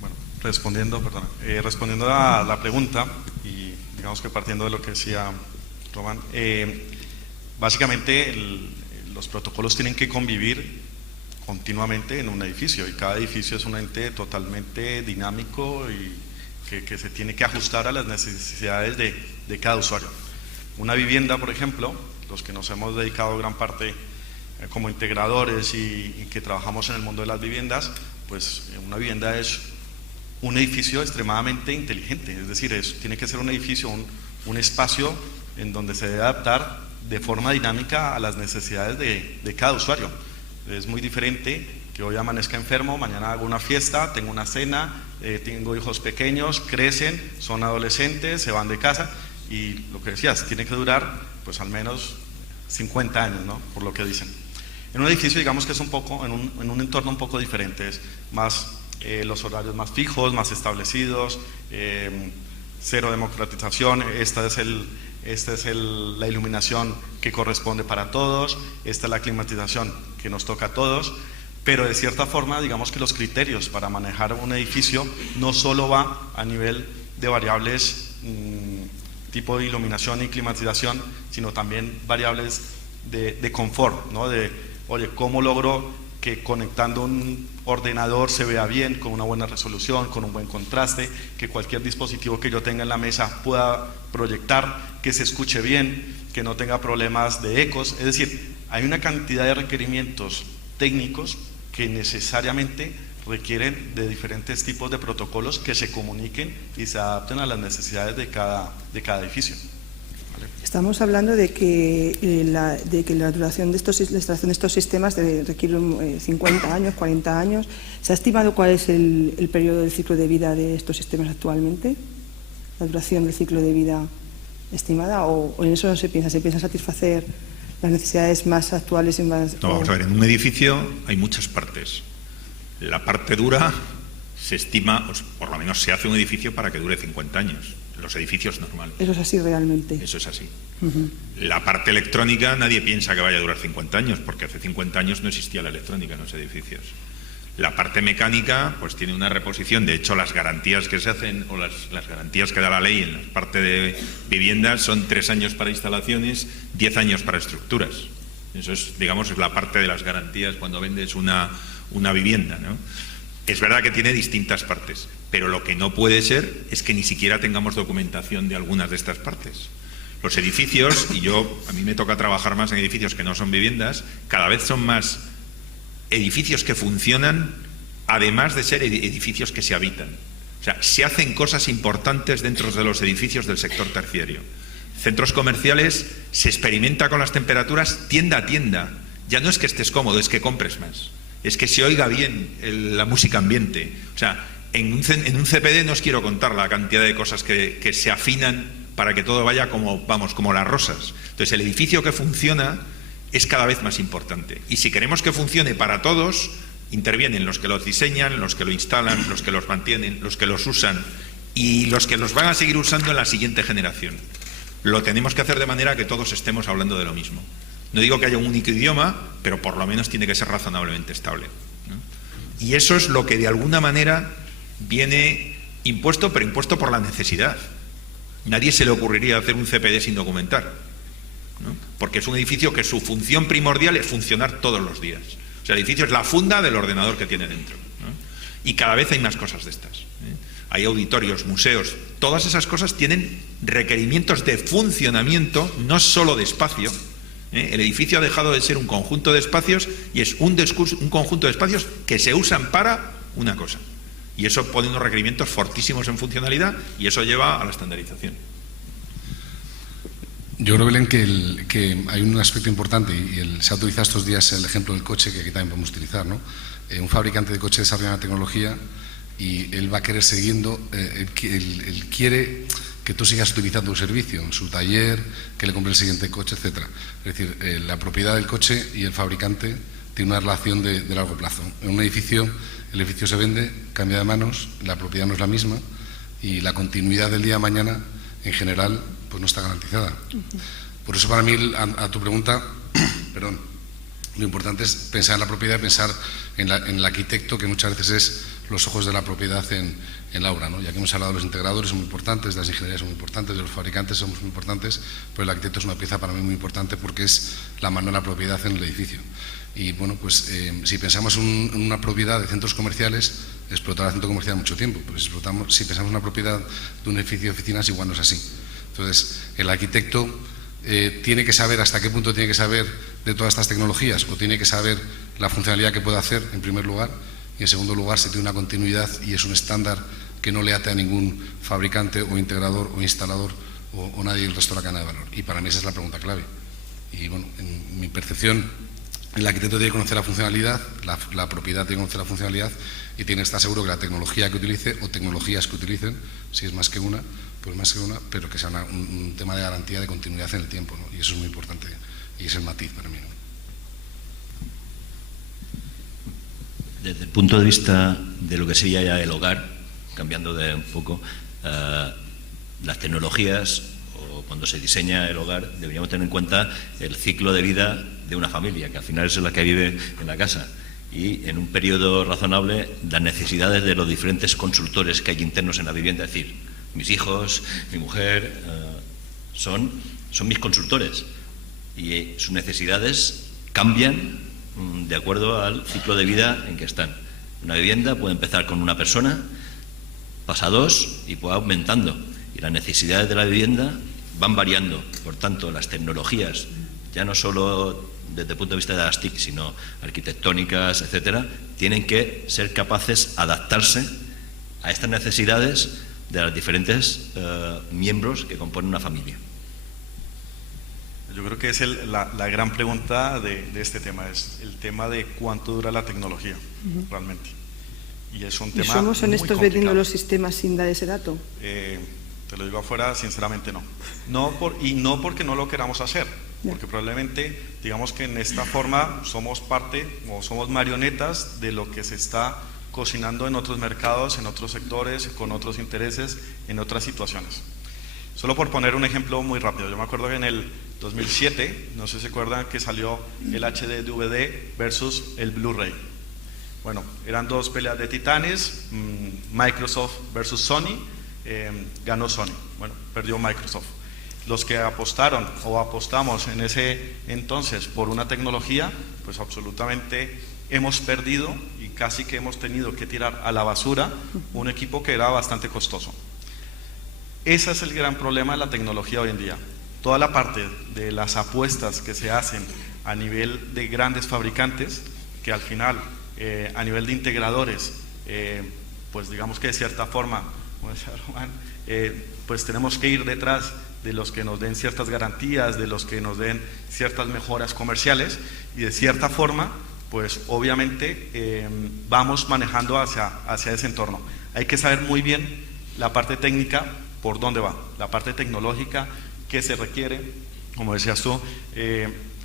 Bueno, respondiendo a la pregunta, y digamos que partiendo de lo que decía Román, básicamente los protocolos tienen que convivir continuamente en un edificio, y cada edificio es un ente totalmente dinámico y que se tiene que ajustar a las necesidades de cada usuario. Una vivienda, por ejemplo, los que nos hemos dedicado gran parte como integradores y que trabajamos en el mundo de las viviendas, pues una vivienda es un edificio extremadamente inteligente, es decir, tiene que ser un edificio, un espacio en donde se debe adaptar de forma dinámica a las necesidades de cada usuario. Es muy diferente que hoy amanezca enfermo, mañana hago una fiesta, tengo una cena, tengo hijos pequeños, crecen, son adolescentes, se van de casa, y lo que decías, tiene que durar pues al menos 50 años, ¿no? Por lo que dicen. En un edificio, digamos que es un poco, en un entorno un poco diferente, es más los horarios más fijos, más establecidos, cero democratización, esta es la iluminación que corresponde para todos, esta es la climatización que nos toca a todos, pero de cierta forma, digamos que los criterios para manejar un edificio no solo va a nivel de variables tipo de iluminación y climatización, sino también variables de confort, ¿no? Oye, ¿cómo logro que conectando un ordenador se vea bien, con una buena resolución, con un buen contraste, que cualquier dispositivo que yo tenga en la mesa pueda proyectar, que se escuche bien, que no tenga problemas de ecos. Es decir, hay una cantidad de requerimientos técnicos que necesariamente requieren de diferentes tipos de protocolos que se comuniquen y se adapten a las necesidades de cada edificio. Estamos hablando de que la duración de la instalación de estos sistemas requiere 50 años, 40 años. ¿Se ha estimado cuál es el periodo del ciclo de vida de estos sistemas actualmente? ¿La duración del ciclo de vida estimada? ¿O en eso no se piensa? ¿Se piensa satisfacer las necesidades más actuales y más...? No, vamos a ver, en un edificio hay muchas partes. La parte dura se estima, por lo menos se hace un edificio para que dure 50 años. Los edificios normales. Eso es así realmente. Eso es así. La parte electrónica nadie piensa que vaya a durar 50 años, porque hace 50 años no existía la electrónica en los edificios. La parte mecánica pues tiene una reposición. De hecho, las garantías que se hacen o las garantías que da la ley en la parte de viviendas son 3 años para instalaciones, 10 años para estructuras. Eso es, digamos, es la parte de las garantías cuando vendes una vivienda, ¿no? Es verdad que tiene distintas partes, pero lo que no puede ser es que ni siquiera tengamos documentación de algunas de estas partes. Los edificios, y a mí me toca trabajar más en edificios que no son viviendas, cada vez son más edificios que funcionan, además de ser edificios que se habitan. O sea, se hacen cosas importantes dentro de los edificios del sector terciario. Centros comerciales, se experimenta con las temperaturas tienda a tienda. Ya no es que estés cómodo, es que compres más. Es que se oiga bien la música ambiente. O sea, en un CPD no os quiero contar la cantidad de cosas que se afinan para que todo vaya como las rosas. Entonces, el edificio que funciona es cada vez más importante. Y si queremos que funcione para todos, intervienen los que los diseñan, los que lo instalan, los que los mantienen, los que los usan y los que los van a seguir usando en la siguiente generación. Lo tenemos que hacer de manera que todos estemos hablando de lo mismo. No digo que haya un único idioma, pero por lo menos tiene que ser razonablemente estable, ¿no? Y eso es lo que de alguna manera viene impuesto, pero impuesto por la necesidad. Nadie se le ocurriría hacer un CPD sin documentar, ¿no? Porque es un edificio que su función primordial es funcionar todos los días. O sea, el edificio es la funda del ordenador que tiene dentro, ¿no? Y cada vez hay más cosas de estas, ¿eh? Hay auditorios, museos, todas esas cosas tienen requerimientos de funcionamiento, no solo de espacio. El edificio ha dejado de ser un conjunto de espacios y es un conjunto de espacios que se usan para una cosa. Y eso pone unos requerimientos fortísimos en funcionalidad y eso lleva a la estandarización. Yo creo, Belén, que hay un aspecto importante y se ha utilizado estos días el ejemplo del coche, que aquí también podemos utilizar, ¿no? Un fabricante de coche desarrolla una tecnología y él va a querer él quiere que tú sigas utilizando un servicio en su taller, que le compre el siguiente coche, etcétera. Es decir, la propiedad del coche y el fabricante tiene una relación de largo plazo. En un edificio, el edificio se vende, cambia de manos, la propiedad no es la misma y la continuidad del día de mañana, en general, pues no está garantizada. Por eso, para mí, a tu pregunta, perdón, lo importante es pensar en la propiedad, pensar en el arquitecto, que muchas veces es los ojos de la propiedad en la obra, ¿no? Ya que hemos hablado de los integradores, son muy importantes, de las ingenierías son muy importantes, de los fabricantes somos muy importantes, pero el arquitecto es una pieza para mí muy importante porque es la mano de la propiedad en el edificio. Y bueno, pues si pensamos en una propiedad de centros comerciales, explotar el centro comercial mucho tiempo, pero si pensamos en una propiedad de un edificio de oficinas, igual no es así. Entonces, el arquitecto tiene que saber hasta qué punto tiene que saber de todas estas tecnologías, o tiene que saber la funcionalidad que puede hacer, en primer lugar, y en segundo lugar, si tiene una continuidad y es un estándar que no le ate a ningún fabricante o integrador o instalador o nadie del resto de la cadena de valor. Y para mí esa es la pregunta clave. Y bueno, en mi percepción, el arquitecto tiene que conocer la funcionalidad, la propiedad tiene que conocer la funcionalidad y tiene que estar seguro que la tecnología que utilice o tecnologías que utilicen, si es más que una, pues más que una, pero que sea un tema de garantía de continuidad en el tiempo, ¿no? Y eso es muy importante y es el matiz para mí, ¿no? Desde el punto de vista de lo que sería ya el hogar, cambiando de un poco, las tecnologías o cuando se diseña el hogar deberíamos tener en cuenta el ciclo de vida de una familia, que al final es la que vive en la casa, y en un periodo razonable las necesidades de los diferentes consultores que hay internos en la vivienda, es decir, mis hijos, mi mujer, son mis consultores y sus necesidades cambian de acuerdo al ciclo de vida en que están. Una vivienda puede empezar con una persona, pasa a 2 y puede aumentando. Y las necesidades de la vivienda van variando. Por tanto, las tecnologías, ya no solo desde el punto de vista de las TIC, sino arquitectónicas, etcétera, tienen que ser capaces de adaptarse a estas necesidades de los diferentes miembros que componen una familia. Yo creo que es la gran pregunta de este tema, es el tema de cuánto dura la tecnología realmente. Y es un tema ¿Somos honestos muy vendiendo complicado. los sistemas sin dar ese dato? Te lo digo afuera, sinceramente no. No porque no lo queramos hacer, porque probablemente, digamos que en esta forma somos parte o somos marionetas de lo que se está cocinando en otros mercados, en otros sectores, con otros intereses, en otras situaciones. Solo por poner un ejemplo muy rápido, yo me acuerdo que en el 2007, no sé si se acuerdan que salió el HD DVD versus el Blu-ray. Bueno, eran 2 peleas de titanes, Microsoft versus Sony, ganó Sony, bueno, perdió Microsoft. Los que apostaron o apostamos en ese entonces por una tecnología, pues absolutamente hemos perdido y casi que hemos tenido que tirar a la basura un equipo que era bastante costoso. Ese es el gran problema de la tecnología hoy en día. Toda la parte de las apuestas que se hacen a nivel de grandes fabricantes, que al final a nivel de integradores, pues digamos que de cierta forma, como decía Román, pues tenemos que ir detrás de los que nos den ciertas garantías, de los que nos den ciertas mejoras comerciales, y de cierta forma, pues obviamente vamos manejando hacia ese entorno. Hay que saber muy bien la parte técnica, por dónde va, la parte tecnológica, qué se requiere, como decías tú.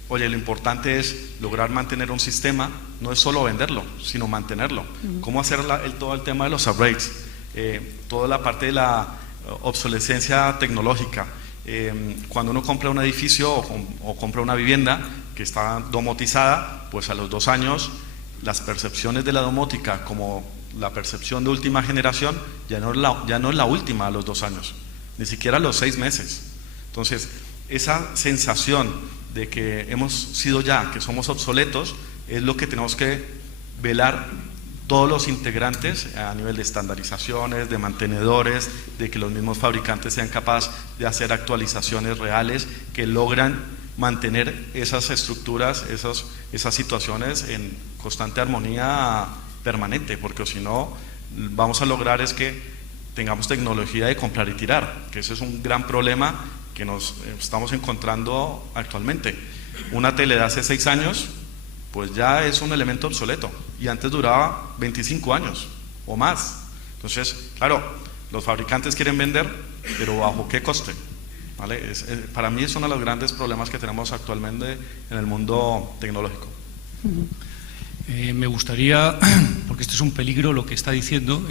Oye, lo importante es lograr mantener un sistema, no es solo venderlo, sino mantenerlo. ¿Cómo hacer todo el tema de los upgrades? Toda la parte de la obsolescencia tecnológica. Cuando uno compra un edificio o compra una vivienda que está domotizada, pues a los 2 años las percepciones de la domótica como la percepción de última generación ya no es la última a los 2 años, ni siquiera a los 6 meses. Entonces, esa sensación de que hemos sido que somos obsoletos, es lo que tenemos que velar todos los integrantes a nivel de estandarizaciones, de mantenedores, de que los mismos fabricantes sean capaces de hacer actualizaciones reales que logran mantener esas estructuras, esas situaciones en constante armonía permanente, porque si no vamos a lograr es que tengamos tecnología de comprar y tirar, que ese es un gran problema que nos estamos encontrando actualmente. Una tele de hace 6 años pues ya es un elemento obsoleto y antes duraba 25 años o más. Entonces, claro, los fabricantes quieren vender, pero ¿bajo qué coste? ¿Vale? Para mí es uno de los grandes problemas que tenemos actualmente en el mundo tecnológico. Me gustaría, porque esto es un peligro lo que está diciendo,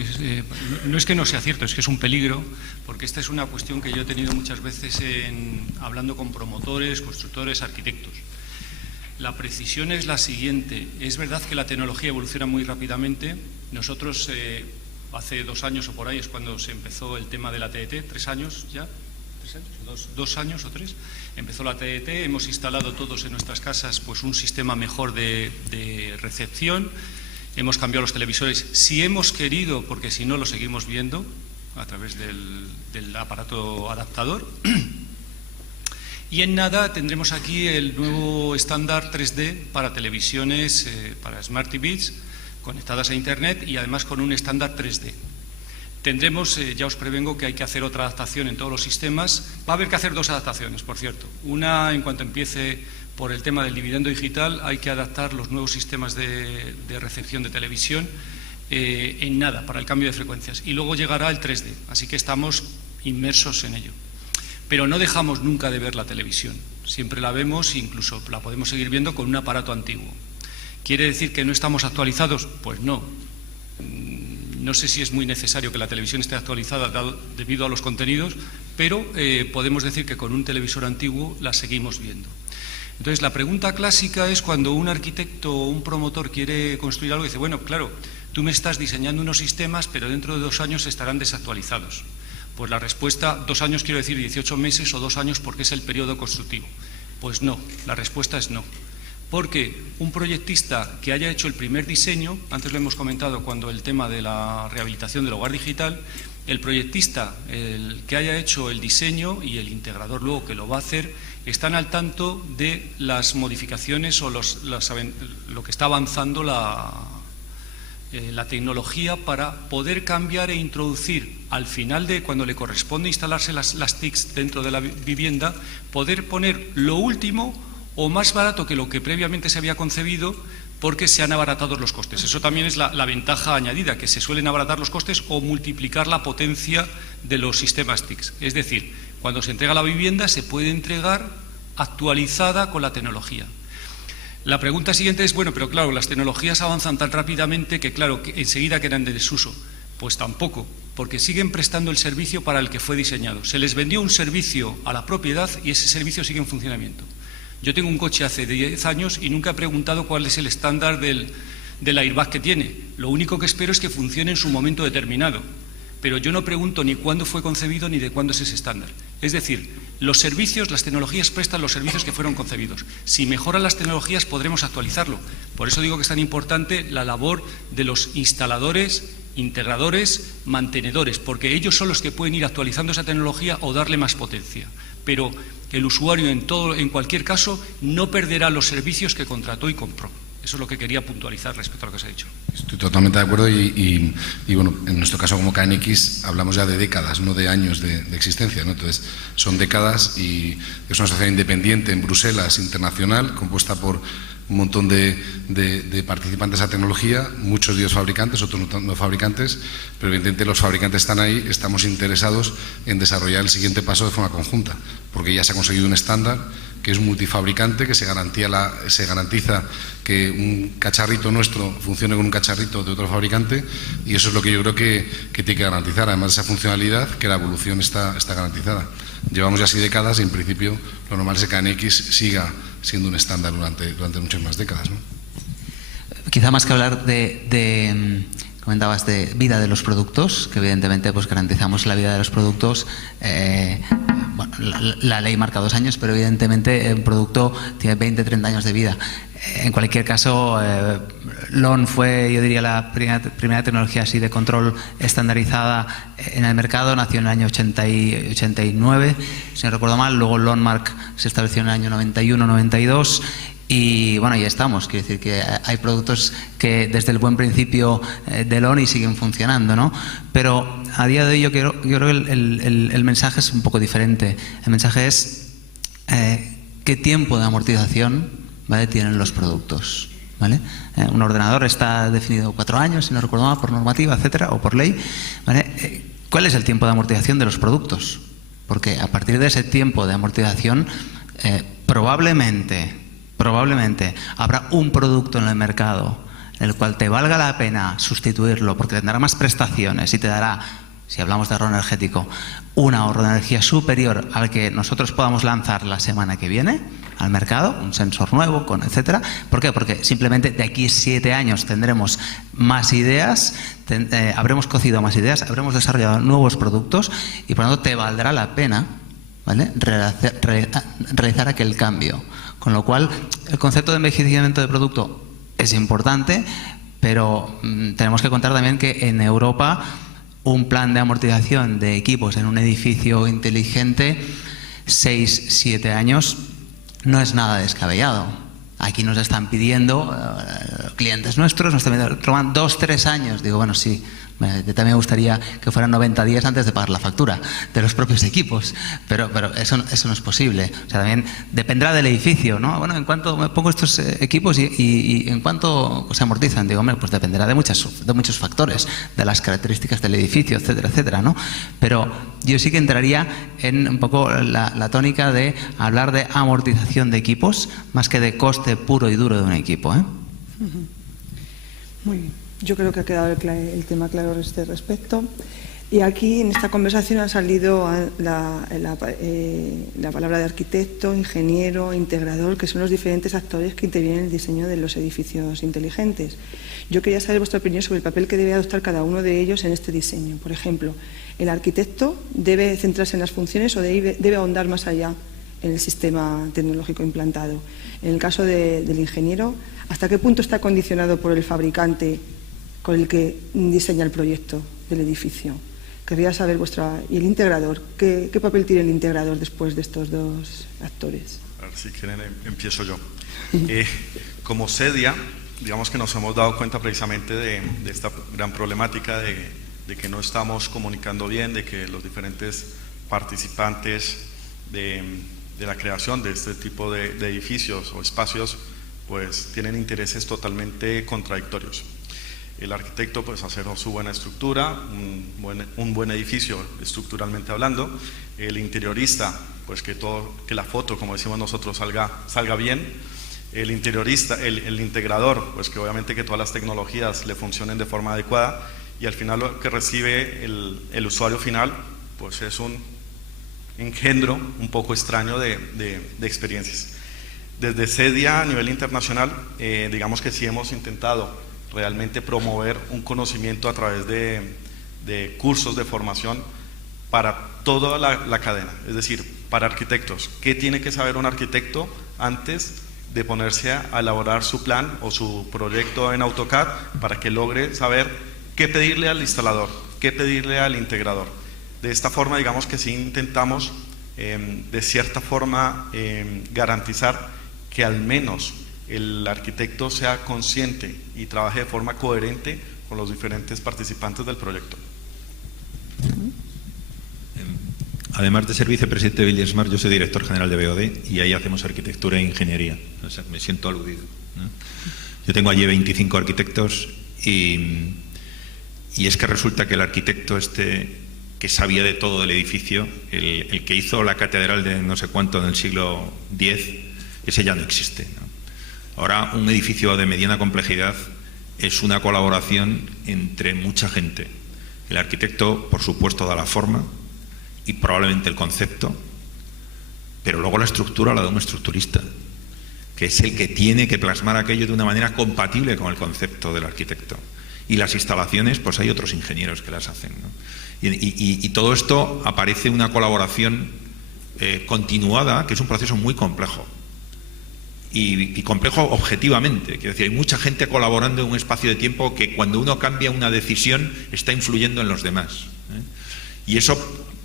no es que no sea cierto, es que es un peligro, porque esta es una cuestión que yo he tenido muchas veces hablando con promotores, constructores, arquitectos. La precisión es la siguiente: es verdad que la tecnología evoluciona muy rápidamente. Nosotros hace 2 años o por ahí es cuando se empezó el tema de la TDT, 3 años ya, 3 años, 2 años o 3, empezó la TDT, hemos instalado todos en nuestras casas pues un sistema mejor de recepción, hemos cambiado los televisores si hemos querido, porque si no lo seguimos viendo a través del aparato adaptador. Y en nada tendremos aquí el nuevo estándar 3D para televisiones, para Smart TVs, conectadas a Internet y además con un estándar 3D. Tendremos, ya os prevengo que hay que hacer otra adaptación en todos los sistemas. Va a haber que hacer 2 adaptaciones, por cierto. Una, en cuanto empiece por el tema del dividendo digital, hay que adaptar los nuevos sistemas de recepción de televisión en nada, para el cambio de frecuencias. Y luego llegará el 3D, así que estamos inmersos en ello. Pero no dejamos nunca de ver la televisión, siempre la vemos, incluso la podemos seguir viendo con un aparato antiguo. ¿Quiere decir que no estamos actualizados? Pues no. No sé si es muy necesario que la televisión esté actualizada debido a los contenidos, pero podemos decir que con un televisor antiguo la seguimos viendo. Entonces, la pregunta clásica es cuando un arquitecto o un promotor quiere construir algo y dice, bueno, claro, tú me estás diseñando unos sistemas, pero dentro de 2 años estarán desactualizados. Pues la respuesta, 2 años quiero decir 18 meses o 2 años porque es el periodo constructivo. Pues no, la respuesta es no. porque un proyectista que haya hecho el primer diseño, antes lo hemos comentado cuando el tema de la rehabilitación del hogar digital, el proyectista el que haya hecho el diseño y el integrador luego que lo va a hacer, están al tanto de las modificaciones o lo que está avanzando la tecnología para poder cambiar e introducir al final de cuando le corresponde instalarse las TICs dentro de la vivienda, poder poner lo último o más barato que lo que previamente se había concebido, porque se han abaratado los costes. Eso también es la ventaja añadida, que se suelen abaratar los costes o multiplicar la potencia de los sistemas TICs. Es decir, cuando se entrega la vivienda se puede entregar actualizada con la tecnología. La pregunta siguiente es, bueno, pero claro, las tecnologías avanzan tan rápidamente que claro, que enseguida quedan de desuso. Pues tampoco, porque siguen prestando el servicio para el que fue diseñado. Se les vendió un servicio a la propiedad y ese servicio sigue en funcionamiento. Yo tengo un coche hace 10 años y nunca he preguntado cuál es el estándar del airbag que tiene. Lo único que espero es que funcione en su momento determinado. Pero yo no pregunto ni cuándo fue concebido ni de cuándo es ese estándar. Es decir, los servicios, las tecnologías prestan los servicios que fueron concebidos. Si mejoran las tecnologías podremos actualizarlo. Por eso digo que es tan importante la labor de los instaladores, integradores, mantenedores, porque ellos son los que pueden ir actualizando esa tecnología o darle más potencia. Pero el usuario en cualquier caso no perderá los servicios que contrató y compró. Eso es lo que quería puntualizar respecto a lo que se ha dicho. Estoy totalmente de acuerdo y bueno, en nuestro caso como KNX hablamos ya de décadas, no de años de existencia, ¿no? Entonces son décadas y es una asociación independiente en Bruselas, internacional, compuesta por un montón de participantes a tecnología, muchos de ellos fabricantes, otros no fabricantes, pero evidentemente los fabricantes están ahí, estamos interesados en desarrollar el siguiente paso de forma conjunta, porque ya se ha conseguido un estándar que es multifabricante, que se garantiza que un cacharrito nuestro funcione con un cacharrito de otro fabricante, y eso es lo que yo creo que tiene que garantizar, además de esa funcionalidad, que la evolución está garantizada. Llevamos ya así décadas y en principio lo normal es que KNX siga siendo un estándar durante muchas más décadas, ¿no? Quizá más que hablar comentabas de vida de los productos, que evidentemente pues garantizamos la vida de los productos. Bueno, la ley marca 2 años, pero evidentemente un producto tiene 20, 30 años de vida. En cualquier caso, LON fue, yo diría, la primera tecnología así de control estandarizada en el mercado. Nació en el año 89, si no recuerdo mal. Luego LONMARK se estableció en el año 91, 92. Y bueno, ya estamos. Quiero decir que hay productos que desde el buen principio de LON y siguen funcionando, ¿no? Pero a día de hoy yo creo que el mensaje es un poco diferente. El mensaje es qué tiempo de amortización, ¿vale?, tienen los productos, ¿vale? Un ordenador está definido 4 años, si no recuerdo mal, por normativa, etcétera, o por ley, ¿vale? ¿Cuál es el tiempo de amortización de los productos? Porque a partir de ese tiempo de amortización probablemente habrá un producto en el mercado en el cual te valga la pena sustituirlo porque tendrá más prestaciones y te dará, si hablamos de ahorro energético, un ahorro de energía superior al que nosotros podamos lanzar la semana que viene al mercado, un sensor nuevo, etcétera. ¿Por qué? Porque simplemente de aquí a 7 años tendremos más ideas, habremos cocido más ideas, habremos desarrollado nuevos productos y por lo tanto te valdrá la pena, ¿vale?, realizar aquel cambio. Con lo cual, el concepto de envejecimiento de producto es importante, pero tenemos que contar también que en Europa un plan de amortización de equipos en un edificio inteligente, 6-7 años, no es nada descabellado. Aquí nos están pidiendo, clientes nuestros, nos están pidiendo, Román, 2-3 años. Digo, bueno, sí, también me gustaría que fueran 90 días antes de pagar la factura de los propios equipos, pero eso no es posible. O sea, también dependerá del edificio, ¿no? Bueno, en cuánto me pongo estos equipos y en cuánto se amortizan. Digo, hombre, pues dependerá de muchos factores, de las características del edificio, etcétera, etcétera, ¿no? Pero yo sí que entraría en un poco la tónica de hablar de amortización de equipos más que de coste puro y duro de un equipo, ¿eh? Muy bien. Yo creo que ha quedado el tema claro a este respecto. Y aquí en esta conversación ha salido la palabra de arquitecto, ingeniero, integrador, que son los diferentes actores que intervienen en el diseño de los edificios inteligentes. Yo quería saber vuestra opinión sobre el papel que debe adoptar cada uno de ellos en este diseño. Por ejemplo, ¿el arquitecto debe centrarse en las funciones o debe ahondar más allá en el sistema tecnológico implantado. En el caso del ingeniero, ¿hasta qué punto está condicionado por el fabricante con el que diseña el proyecto del edificio? Querría saber y el integrador, ¿qué papel tiene el integrador después de estos dos actores? A ver, si quieren empiezo yo. Como CEDIA, digamos que nos hemos dado cuenta precisamente de esta gran problemática de que no estamos comunicando bien, de que los diferentes participantes de la creación de este tipo de edificios o espacios pues tienen intereses totalmente contradictorios. El arquitecto pues hacer su buena estructura, un buen edificio estructuralmente hablando, el interiorista pues que la foto, como decimos nosotros, salga bien, el interiorista, el integrador pues que obviamente que todas las tecnologías le funcionen de forma adecuada, y al final lo que recibe el usuario final pues es un engendro un poco extraño de experiencias. Desde CEDIA a nivel internacional, digamos que sí hemos intentado realmente promover un conocimiento a través de cursos de formación para toda la cadena, es decir, para arquitectos. ¿Qué tiene que saber un arquitecto antes de ponerse a elaborar su plan o su proyecto en AutoCAD para que logre saber qué pedirle al instalador, qué pedirle al integrador? De esta forma, digamos que sí intentamos de cierta forma garantizar que al menos el arquitecto sea consciente y trabaje de forma coherente con los diferentes participantes del proyecto. Además de ser vicepresidente de Building Smart, yo soy director general de BOD y ahí hacemos arquitectura e ingeniería. O sea, me siento aludido, ¿no? Yo tengo allí 25 arquitectos y es que resulta que el arquitecto que sabía de todo del edificio, el que hizo la catedral de no sé cuánto en el siglo X, ese ya no existe, ¿no? Ahora un edificio de mediana complejidad es una colaboración entre mucha gente. El arquitecto, por supuesto, da la forma y probablemente el concepto, pero luego la estructura la da un estructurista, que es el que tiene que plasmar aquello de una manera compatible con el concepto del arquitecto. Y las instalaciones, pues hay otros ingenieros que las hacen, ¿no? Y todo esto aparece una colaboración continuada, que es un proceso muy complejo. Y complejo objetivamente, quiero decir, hay mucha gente colaborando en un espacio de tiempo que cuando uno cambia una decisión está influyendo en los demás, ¿eh? Y eso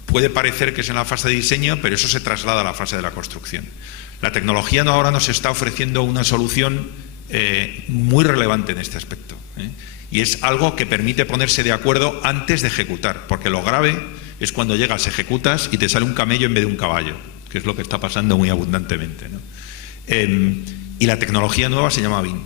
puede parecer que es en la fase de diseño, pero eso se traslada a la fase de la construcción. La tecnología ahora nos está ofreciendo una solución muy relevante en este aspecto, ¿eh? Y es algo que permite ponerse de acuerdo antes de ejecutar, porque lo grave es cuando llegas, ejecutas y te sale un camello en vez de un caballo, que es lo que está pasando muy abundantemente, ¿no? Y la tecnología nueva se llama BIM.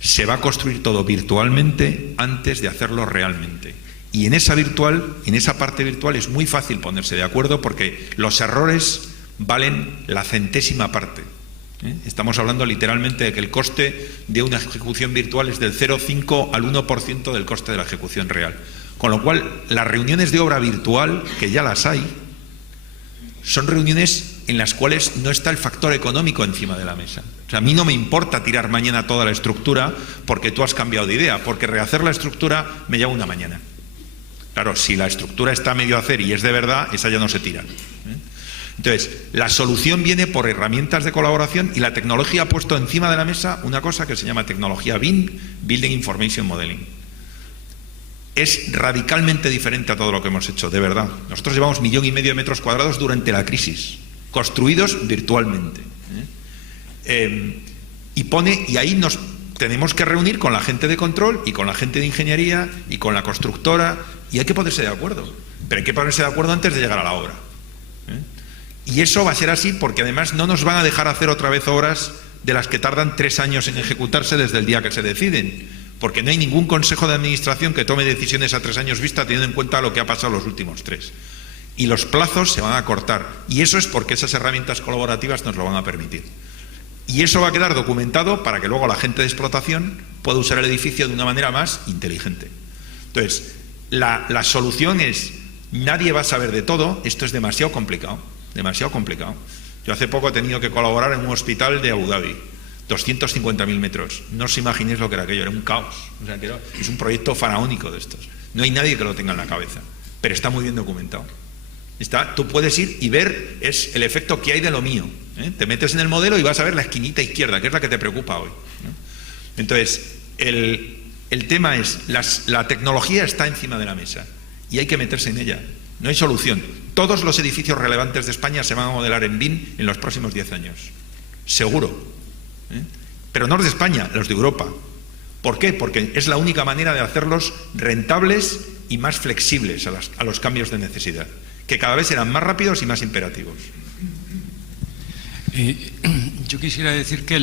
Se va a construir todo virtualmente antes de hacerlo realmente. Y en esa parte virtual es muy fácil ponerse de acuerdo porque los errores valen la centésima parte, ¿eh? Estamos hablando literalmente de que el coste de una ejecución virtual es del 0,5 al 1% del coste de la ejecución real. Con lo cual, las reuniones de obra virtual, que ya las hay, son reuniones en las cuales no está el factor económico encima de la mesa. O sea, a mí no me importa tirar mañana toda la estructura porque tú has cambiado de idea, porque rehacer la estructura me lleva una mañana. Claro, si la estructura está a medio hacer y es de verdad, esa ya no se tira, ¿eh? Entonces, la solución viene por herramientas de colaboración y la tecnología ha puesto encima de la mesa una cosa que se llama tecnología BIM, Building Information Modeling. Es radicalmente diferente a todo lo que hemos hecho, de verdad. Nosotros llevamos 1,5 millones de metros cuadrados durante la crisis, construidos virtualmente, ¿eh? Y ahí nos tenemos que reunir con la gente de control y con la gente de ingeniería y con la constructora, y hay que ponerse de acuerdo, pero hay que ponerse de acuerdo antes de llegar a la obra, ¿eh? Y eso va a ser así porque además no nos van a dejar hacer otra vez obras de las que tardan 3 años en ejecutarse desde el día que se deciden, porque no hay ningún consejo de administración que tome decisiones a 3 años vista teniendo en cuenta lo que ha pasado los últimos 3. Y los plazos se van a cortar, y eso es porque esas herramientas colaborativas nos lo van a permitir. Y eso va a quedar documentado para que luego la gente de explotación pueda usar el edificio de una manera más inteligente. Entonces, la solución es, nadie va a saber de todo, esto es demasiado complicado, demasiado complicado. Yo hace poco he tenido que colaborar en un hospital de Abu Dhabi, 250.000 metros, no os imaginéis lo que era aquello, era un caos, o sea, es un proyecto faraónico de estos, no hay nadie que lo tenga en la cabeza, pero está muy bien documentado. Tú puedes ir y ver el efecto que hay de lo mío. Te metes en el modelo y vas a ver la esquinita izquierda, que es la que te preocupa hoy, ¿no? Entonces, el tema es, la tecnología está encima de la mesa y hay que meterse en ella. No hay solución. Todos los edificios relevantes de España se van a modelar en BIM en los próximos 10 años. Seguro. Pero no los de España, los de Europa. ¿Por qué? Porque es la única manera de hacerlos rentables y más flexibles a los cambios de necesidad, que cada vez serán más rápidos y más imperativos. Yo quisiera decir que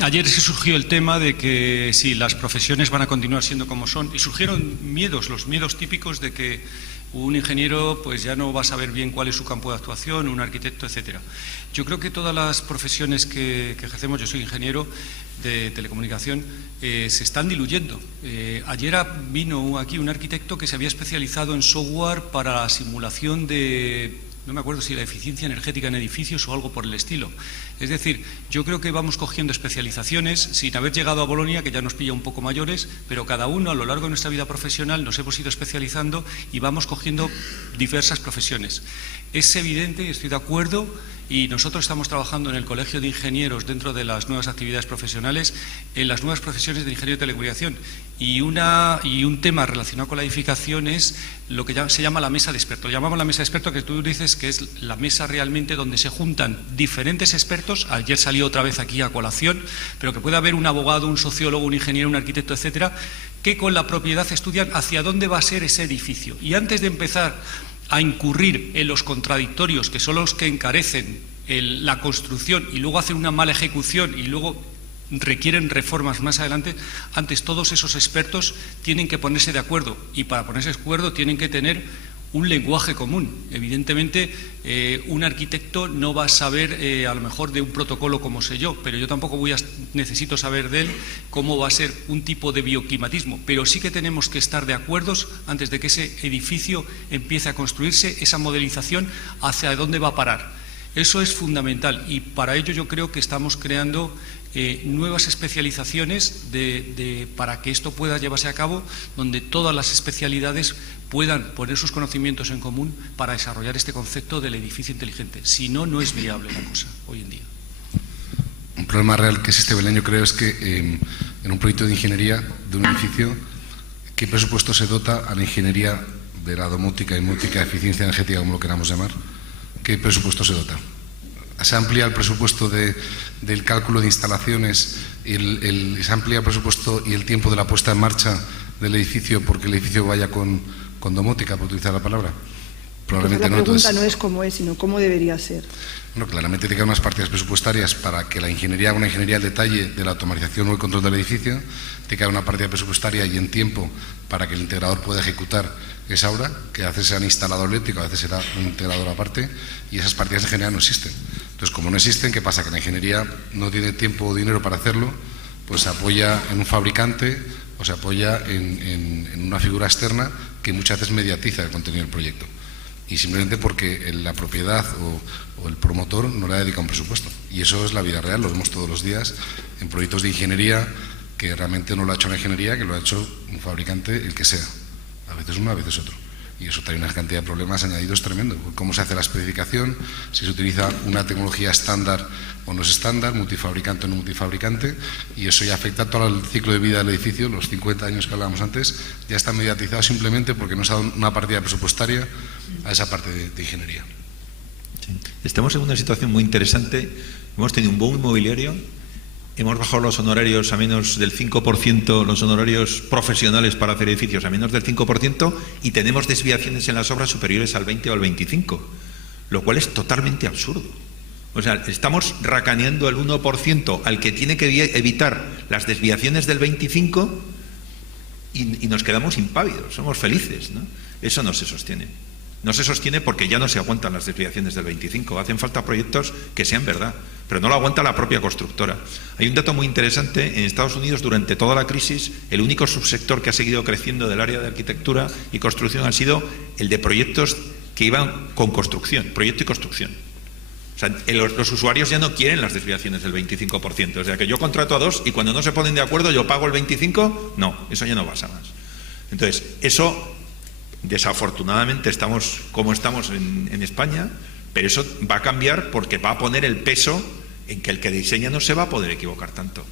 ayer se surgió el tema de que si las profesiones van a continuar siendo como son, y surgieron los miedos típicos de que un ingeniero pues ya no va a saber bien cuál es su campo de actuación, un arquitecto, etcétera. Yo creo que todas las profesiones que ejercemos, yo soy ingeniero de telecomunicación, se están diluyendo. Ayer vino aquí un arquitecto que se había especializado en software para la simulación de, no me acuerdo si la eficiencia energética en edificios o algo por el estilo. Es decir, yo creo que vamos cogiendo especializaciones sin haber llegado a Bolonia, que ya nos pilla un poco mayores, pero cada uno a lo largo de nuestra vida profesional nos hemos ido especializando y vamos cogiendo diversas profesiones. Es evidente, estoy de acuerdo, y nosotros estamos trabajando en el Colegio de Ingenieros dentro de las nuevas actividades profesionales en las nuevas profesiones de ingeniería de telecomunicación, y un tema relacionado con la edificación es lo que se llama la mesa de expertos. Lo llamamos la mesa de expertos, que tú dices que es la mesa realmente donde se juntan diferentes expertos. Ayer salió otra vez aquí a colación, pero que puede haber un abogado, un sociólogo, un ingeniero, un arquitecto, etcétera, que con la propiedad estudian hacia dónde va a ser ese edificio. Y antes de empezar a incurrir en los contradictorios, que son los que encarecen la construcción y luego hacen una mala ejecución y luego requieren reformas más adelante, antes todos esos expertos tienen que ponerse de acuerdo, y para ponerse de acuerdo tienen que tener un lenguaje común. Evidentemente, un arquitecto no va a saber a lo mejor de un protocolo como sé yo, pero yo tampoco necesito saber de él cómo va a ser un tipo de bioclimatismo, pero sí que tenemos que estar de acuerdo antes de que ese edificio empiece a construirse, esa modelización hacia dónde va a parar. Eso es fundamental, y para ello yo creo que estamos creando nuevas especializaciones para que esto pueda llevarse a cabo, donde todas las especialidades puedan poner sus conocimientos en común para desarrollar este concepto del edificio inteligente. Si no, no es viable la cosa hoy en día. Un problema real que existe, Belén, yo creo, es que en un proyecto de ingeniería de un edificio, ¿qué presupuesto se dota a la ingeniería de la domótica y mótica, eficiencia energética, como lo queramos llamar? ¿Qué presupuesto se dota? ¿Se amplía el presupuesto del cálculo de instalaciones, se amplía el presupuesto y el tiempo de la puesta en marcha del edificio porque el edificio vaya con domótica, por utilizar la palabra? Probablemente no. La pregunta no es cómo es, sino cómo debería ser. Bueno, claramente tiene que haber unas partidas presupuestarias para que una ingeniería al detalle de la automatización o el control del edificio, tiene que haber una partida presupuestaria y en tiempo para que el integrador pueda ejecutar esa obra, que a veces será un instalador eléctrico, a veces será un integrador aparte, y esas partidas en general no existen. Entonces, como no existen, ¿qué pasa? Que la ingeniería no tiene tiempo o dinero para hacerlo, pues se apoya en un fabricante o se apoya en una figura externa que muchas veces mediatiza el contenido del proyecto. Y simplemente porque la propiedad o el promotor no le ha dedicado un presupuesto. Y eso es la vida real, lo vemos todos los días en proyectos de ingeniería que realmente no lo ha hecho la ingeniería, que lo ha hecho un fabricante, el que sea. A veces uno, a veces otro. Y eso trae una cantidad de problemas añadidos tremendo. ¿Cómo se hace la especificación? Si se utiliza una tecnología estándar o no es estándar, multifabricante o no multifabricante, y eso ya afecta todo el ciclo de vida del edificio, los 50 años que hablábamos antes, ya está mediatizado simplemente porque no se ha dado una partida presupuestaria a esa parte de ingeniería. Sí. Estamos en una situación muy interesante. Hemos tenido un boom inmobiliario. Hemos bajado los honorarios a menos del 5%, los honorarios profesionales para hacer edificios a menos del 5%, y tenemos desviaciones en las obras superiores al 20 o al 25%, lo cual es totalmente absurdo. O sea, estamos racaneando el 1% al que tiene que evitar las desviaciones del 25% y nos quedamos impávidos, somos felices, ¿no? Eso no se sostiene. No se sostiene porque ya no se aguantan las desviaciones del 25%. Hacen falta proyectos que sean verdad, pero no lo aguanta la propia constructora. Hay un dato muy interesante. En Estados Unidos, durante toda la crisis, el único subsector que ha seguido creciendo del área de arquitectura y construcción ha sido el de proyectos que iban con construcción, proyecto y construcción. O sea, los usuarios ya no quieren las desviaciones del 25%. O sea, que yo contrato a dos y cuando no se ponen de acuerdo yo pago el 25%. No, eso ya no pasa más. Entonces, eso Desafortunadamente estamos como estamos en España, pero eso va a cambiar porque va a poner el peso en que el que diseña no se va a poder equivocar tanto.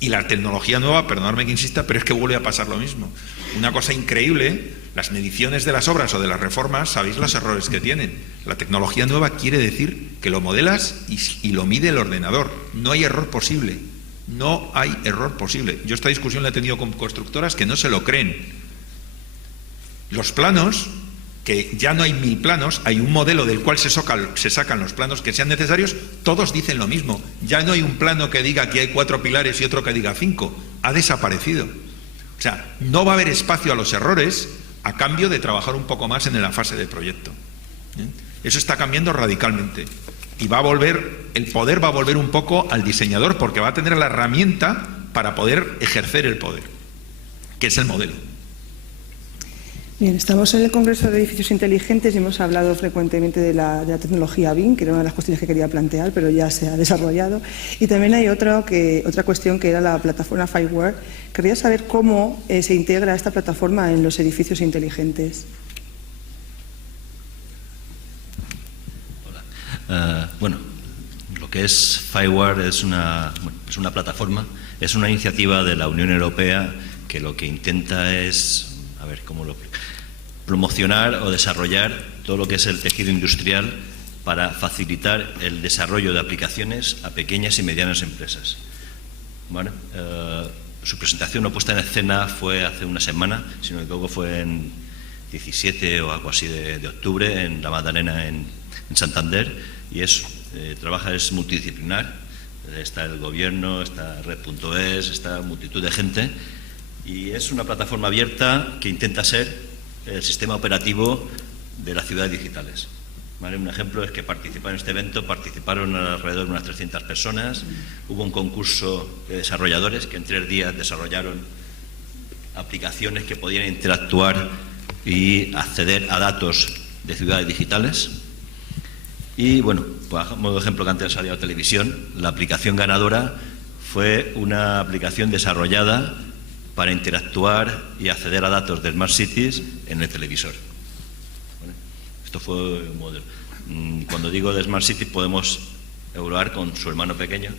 Y la tecnología nueva, perdonadme que insista, pero es que vuelve a pasar lo mismo. Una cosa increíble, las mediciones de las obras o de las reformas, sabéis los errores que tienen. La tecnología nueva quiere decir que lo modelas y lo mide el ordenador. No hay error posible. No hay error posible. Yo esta discusión la he tenido con constructoras que no se lo creen. Los planos, que ya no hay 1000 planos, hay un modelo del cual se sacan los planos que sean necesarios, todos dicen lo mismo. Ya no hay un plano que diga que hay 4 pilares y otro que diga 5. Ha desaparecido. O sea, no va a haber espacio a los errores a cambio de trabajar un poco más en la fase de proyecto. Eso está cambiando radicalmente. Y va a volver, el poder va a volver un poco al diseñador, porque va a tener la herramienta para poder ejercer el poder, que es el modelo. Bien, estamos en el Congreso de Edificios Inteligentes y hemos hablado frecuentemente de la tecnología BIM, que era una de las cuestiones que quería plantear, pero ya se ha desarrollado. Y también hay otra cuestión que era la plataforma Fireware. Querría saber cómo se integra esta plataforma en los edificios inteligentes. Bueno, lo que es Fireware es una plataforma, es una iniciativa de la Unión Europea que lo que intenta es, a ver cómo lo promocionar o desarrollar todo lo que es el tejido industrial para facilitar el desarrollo de aplicaciones a pequeñas y medianas empresas. ¿Vale? Su presentación o puesta en escena fue hace una semana, si no me equivoco fue en 17 o algo así de octubre en La Magdalena en Santander, y es multidisciplinar. Está el gobierno, está Red.es, está multitud de gente, y es una plataforma abierta que intenta ser el sistema operativo de las ciudades digitales. ¿Vale? Un ejemplo es que participaron en este evento, participaron alrededor de unas 300 personas, hubo un concurso de desarrolladores que en 3 días desarrollaron aplicaciones que podían interactuar y acceder a datos de ciudades digitales. Y bueno, por modo de ejemplo que antes salió a televisión, la aplicación ganadora fue una aplicación desarrollada para interactuar y acceder a datos de Smart Cities en el televisor. ¿Vale? Esto fue un modelo. Cuando digo de Smart Cities podemos evaluar con su hermano pequeño,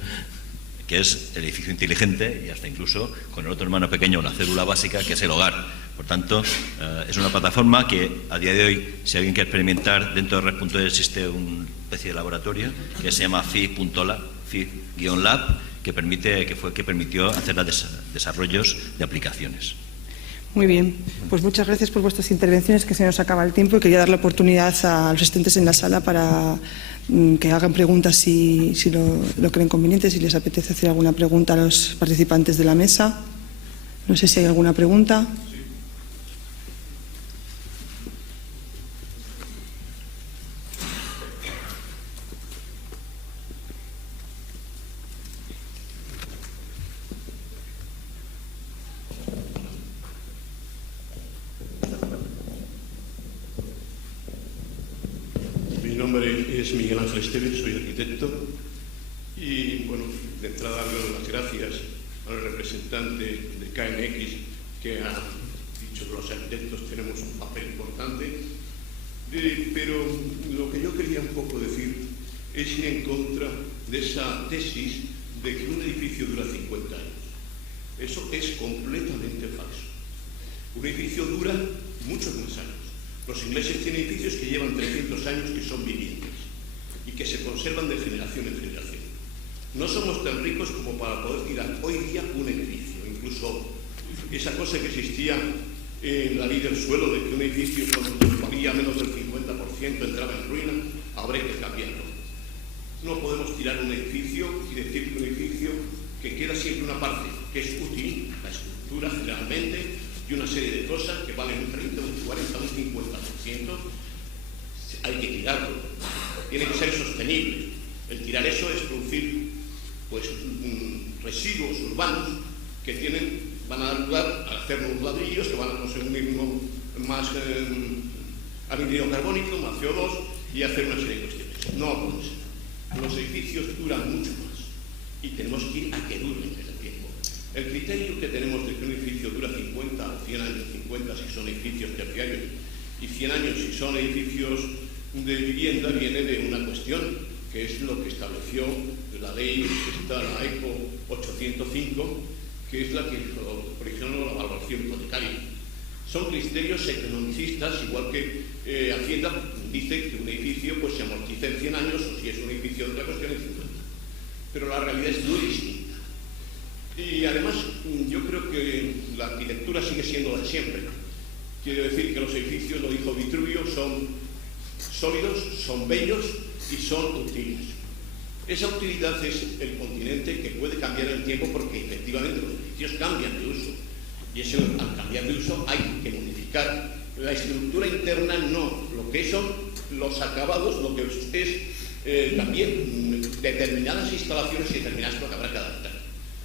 que es el edificio inteligente, y hasta incluso con el otro hermano pequeño, la célula básica, que es el hogar. Por tanto, es una plataforma que a día de hoy, si alguien quiere experimentar, dentro de Red.es existe una especie de laboratorio que se llama FI.lab, que permitió hacer los desarrollos de aplicaciones. Muy bien, pues muchas gracias por vuestras intervenciones, que se nos acaba el tiempo, y quería dar la oportunidad a los asistentes en la sala para que hagan preguntas si lo creen conveniente, si les apetece hacer alguna pregunta a los participantes de la mesa. No sé si hay alguna pregunta. Mi nombre es Miguel Ángel Esteves, soy arquitecto y, bueno, de entrada doy las gracias al representante de KNX, que ha dicho que los arquitectos tenemos un papel importante, pero lo que yo quería un poco decir es ir en contra de esa tesis de que un edificio dura 50 años. Eso es completamente falso. Un edificio dura muchos más años. Los ingleses tienen edificios que llevan 300 años, que son vivientes y que se conservan de generación en generación. No somos tan ricos como para poder tirar hoy día un edificio. Incluso esa cosa que existía en la ley del suelo, de que un edificio cuando valía menos del 50% entraba en ruina, habrá que cambiarlo. No podemos tirar un edificio y decir que un edificio que queda siempre una parte que es útil, la estructura generalmente, y una serie de cosas que valen un 30, un 40, un 50%, hay que tirarlo. Tiene que ser sostenible. El tirar eso es producir pues residuos urbanos que van a dar lugar a hacer nuevos ladrillos que van a consumir más anhídrido carbónico, más CO2 y hacer una serie de cuestiones. No puede ser. Los edificios duran mucho más y tenemos que ir a que duren en el tiempo. El criterio que tenemos de que un edificio dura 50 o 100 años, 50 si son edificios terciarios y 100 años si son edificios de vivienda, viene de una cuestión, que es lo que estableció la ley, la ECO 805, que es la que proporcionó la valoración hipotecaria. Son criterios economicistas, igual que Hacienda dice que un edificio pues, se amortiza en 100 años, o si es un edificio de otra cuestión en 50. Pero la realidad es muy distinta. Y además, yo creo que la arquitectura sigue siendo la de siempre. Quiero decir que los edificios, lo dijo Vitruvio, son sólidos, son bellos y son útiles. Esa utilidad es el continente que puede cambiar en el tiempo porque efectivamente los edificios cambian de uso. Y al cambiar de uso hay que modificar la estructura interna, no lo que son los acabados, lo que es también determinadas instalaciones y determinadas cosas que habrá que adaptar.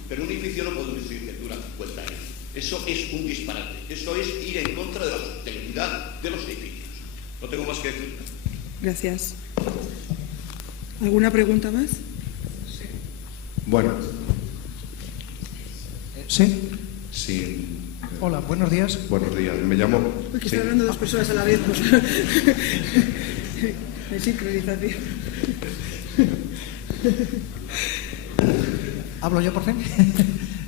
Pero un edificio no podemos decir que dura 50 años. Eso es un disparate. Eso es ir en contra de la sostenibilidad de los edificios. No tengo más que decir. Gracias. ¿Alguna pregunta más? Sí. Bueno. ¿Sí? Sí. Hola, buenos días. Buenos días. Me llamo... Porque estoy hablando dos personas a la vez, pues... de sincronización. ¿Hablo yo por fin?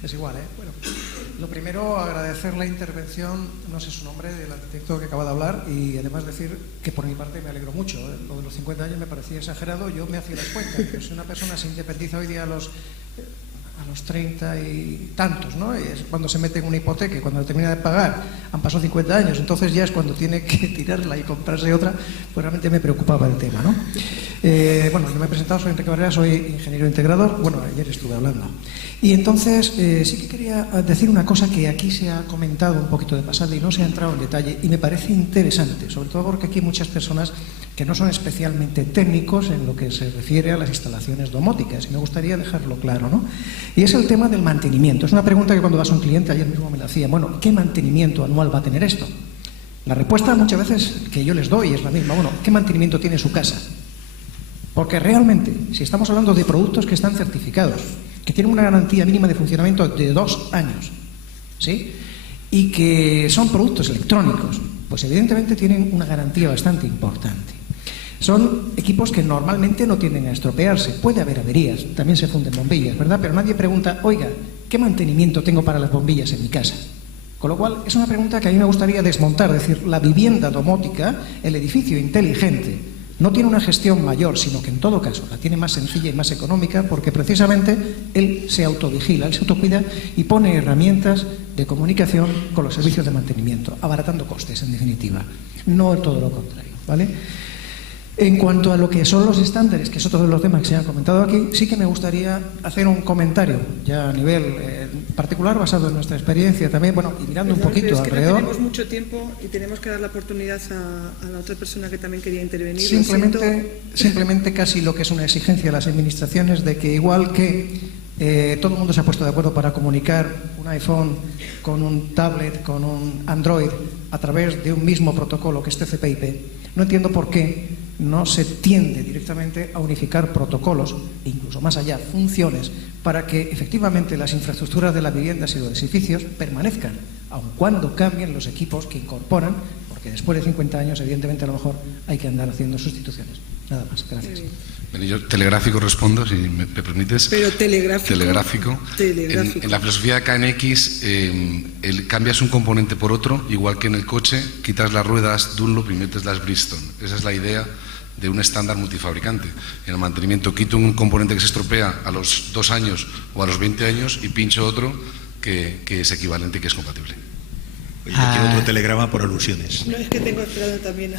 Es igual, ¿eh? Bueno, lo primero, agradecer la intervención, no sé su nombre, del arquitecto que acaba de hablar, y además decir que por mi parte me alegro mucho. Lo de los 50 años me parecía exagerado, yo me hacía las cuentas, pero si una persona se independiza hoy día a los 30 y tantos, ¿no? Es cuando se mete en una hipoteca y cuando termina de pagar han pasado 50 años, entonces ya es cuando tiene que tirarla y comprarse otra, pues realmente me preocupaba el tema, ¿no? Bueno, yo me he presentado, soy Enrique Barrera, soy ingeniero integrador, bueno, ayer estuve hablando. Y entonces sí que quería decir una cosa que aquí se ha comentado un poquito de pasada y no se ha entrado en detalle y me parece interesante, sobre todo porque aquí hay muchas personas que no son especialmente técnicos en lo que se refiere a las instalaciones domóticas, y me gustaría dejarlo claro, ¿no? Y es el tema del mantenimiento. Es una pregunta que cuando vas a un cliente, ayer mismo me la hacía, bueno, ¿qué mantenimiento anual va a tener esto? La respuesta muchas veces que yo les doy es la misma, bueno, ¿qué mantenimiento tiene su casa? Porque realmente, si estamos hablando de productos que están certificados, que tienen una garantía mínima de funcionamiento de 2 años, ¿sí? Y que son productos electrónicos, pues evidentemente tienen una garantía bastante importante. Son equipos que normalmente no tienden a estropearse. Puede haber averías, también se funden bombillas, ¿verdad? Pero nadie pregunta, oiga, ¿qué mantenimiento tengo para las bombillas en mi casa? Con lo cual, es una pregunta que a mí me gustaría desmontar. Es decir, la vivienda domótica, el edificio inteligente, no tiene una gestión mayor, sino que en todo caso la tiene más sencilla y más económica porque precisamente él se autovigila, él se autocuida y pone herramientas de comunicación con los servicios de mantenimiento, abaratando costes, en definitiva. No todo lo contrario, ¿vale? En cuanto a lo que son los estándares, que es otro de los temas que se han comentado aquí, sí que me gustaría hacer un comentario, ya a nivel particular, basado en nuestra experiencia también, bueno, y mirando un poquito alrededor. No tenemos mucho tiempo y tenemos que dar la oportunidad a la otra persona que también quería intervenir. Simplemente casi lo que es una exigencia de las administraciones de que igual que todo el mundo se ha puesto de acuerdo para comunicar un iPhone con un tablet, con un Android, a través de un mismo protocolo que es TCP/IP, no entiendo por qué no se tiende directamente a unificar protocolos e incluso más allá funciones para que efectivamente las infraestructuras de las viviendas y los edificios permanezcan, aun cuando cambien los equipos que incorporan, porque después de 50 años evidentemente a lo mejor hay que andar haciendo sustituciones. Nada más, gracias. Bueno, yo telegráfico respondo, si me permites. Pero telegráfico. En la filosofía de KNX, cambias un componente por otro, igual que en el coche, quitas las ruedas Dunlop y metes las Bridgestone. Esa es la idea de un estándar multifabricante. En el mantenimiento quito un componente que se estropea a los 2 años o a los 20 años y pincho otro que es equivalente y que es compatible. Oye, yo quiero otro telegrama por alusiones. No, es que tengo esperado también.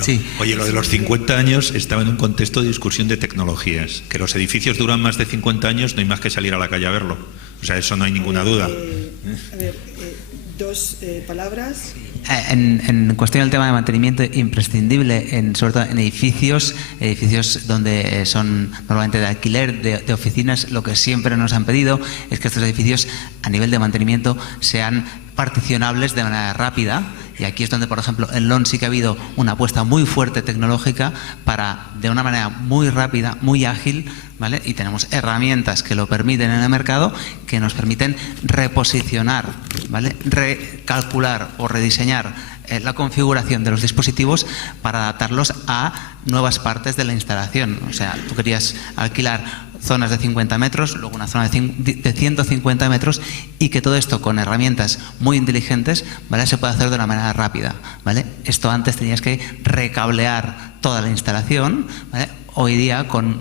Sí. Oye, lo de los 50 años estaba en un contexto de discusión de tecnologías. Que los edificios duran más de 50 años, no hay más que salir a la calle a verlo. O sea, eso no hay ninguna duda. A ver, 2 palabras. En cuestión del tema de mantenimiento, imprescindible, sobre todo en edificios donde son normalmente de alquiler, de oficinas. Lo que siempre nos han pedido es que estos edificios, a nivel de mantenimiento, sean particionables de manera rápida Y aquí es donde, por ejemplo, en LON sí que ha habido una apuesta muy fuerte tecnológica para, de una manera muy rápida, muy ágil, ¿vale? Y tenemos herramientas que lo permiten en el mercado, que nos permiten reposicionar, ¿vale? Recalcular o rediseñar la configuración de los dispositivos para adaptarlos a nuevas partes de la instalación. O sea, tú querías alquilar zonas de 50 metros, luego una zona de 150 metros, y que todo esto con herramientas muy inteligentes, ¿vale?, se puede hacer de una manera rápida, ¿vale? Esto antes tenías que recablear toda la instalación, ¿vale? Hoy día con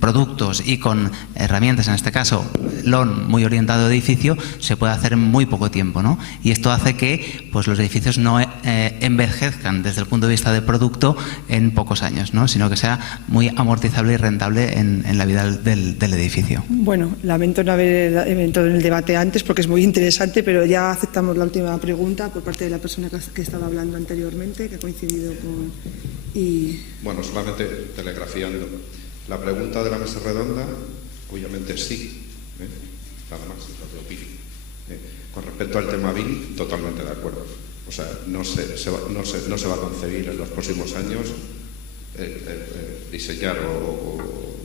productos y con herramientas, en este caso LON muy orientado a edificio, se puede hacer en muy poco tiempo, ¿no? Y esto hace que pues, los edificios no envejezcan desde el punto de vista de producto en pocos años, ¿no?, sino que sea muy amortizable y rentable en la vida del edificio. Bueno, lamento no haber entrado en el debate antes porque es muy interesante, pero ya aceptamos la última pregunta por parte de la persona que estaba hablando anteriormente, que ha coincidido con... Bueno, solamente telegrafiando. La pregunta de la mesa redonda, obviamente sí, nada más, es lo que opino. Con respecto al tema BIM, totalmente de acuerdo. O sea, no se va a concebir en los próximos años diseñar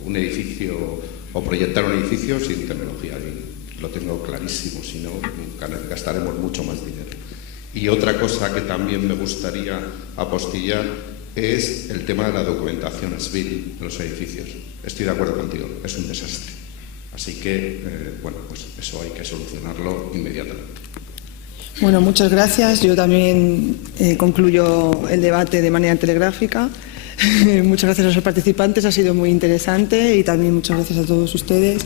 un edificio o proyectar un edificio sin tecnología BIM. Lo tengo clarísimo, si no, gastaremos mucho más dinero. Y otra cosa que también me gustaría apostillar es el tema de la documentación SBIL en los edificios. Estoy de acuerdo contigo, es un desastre. Así que, bueno, pues eso hay que solucionarlo inmediatamente. Bueno, muchas gracias. Yo también concluyo el debate de manera telegráfica. Muchas gracias a los participantes, ha sido muy interesante, y también muchas gracias a todos ustedes.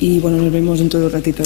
Y bueno, nos vemos dentro de un ratito.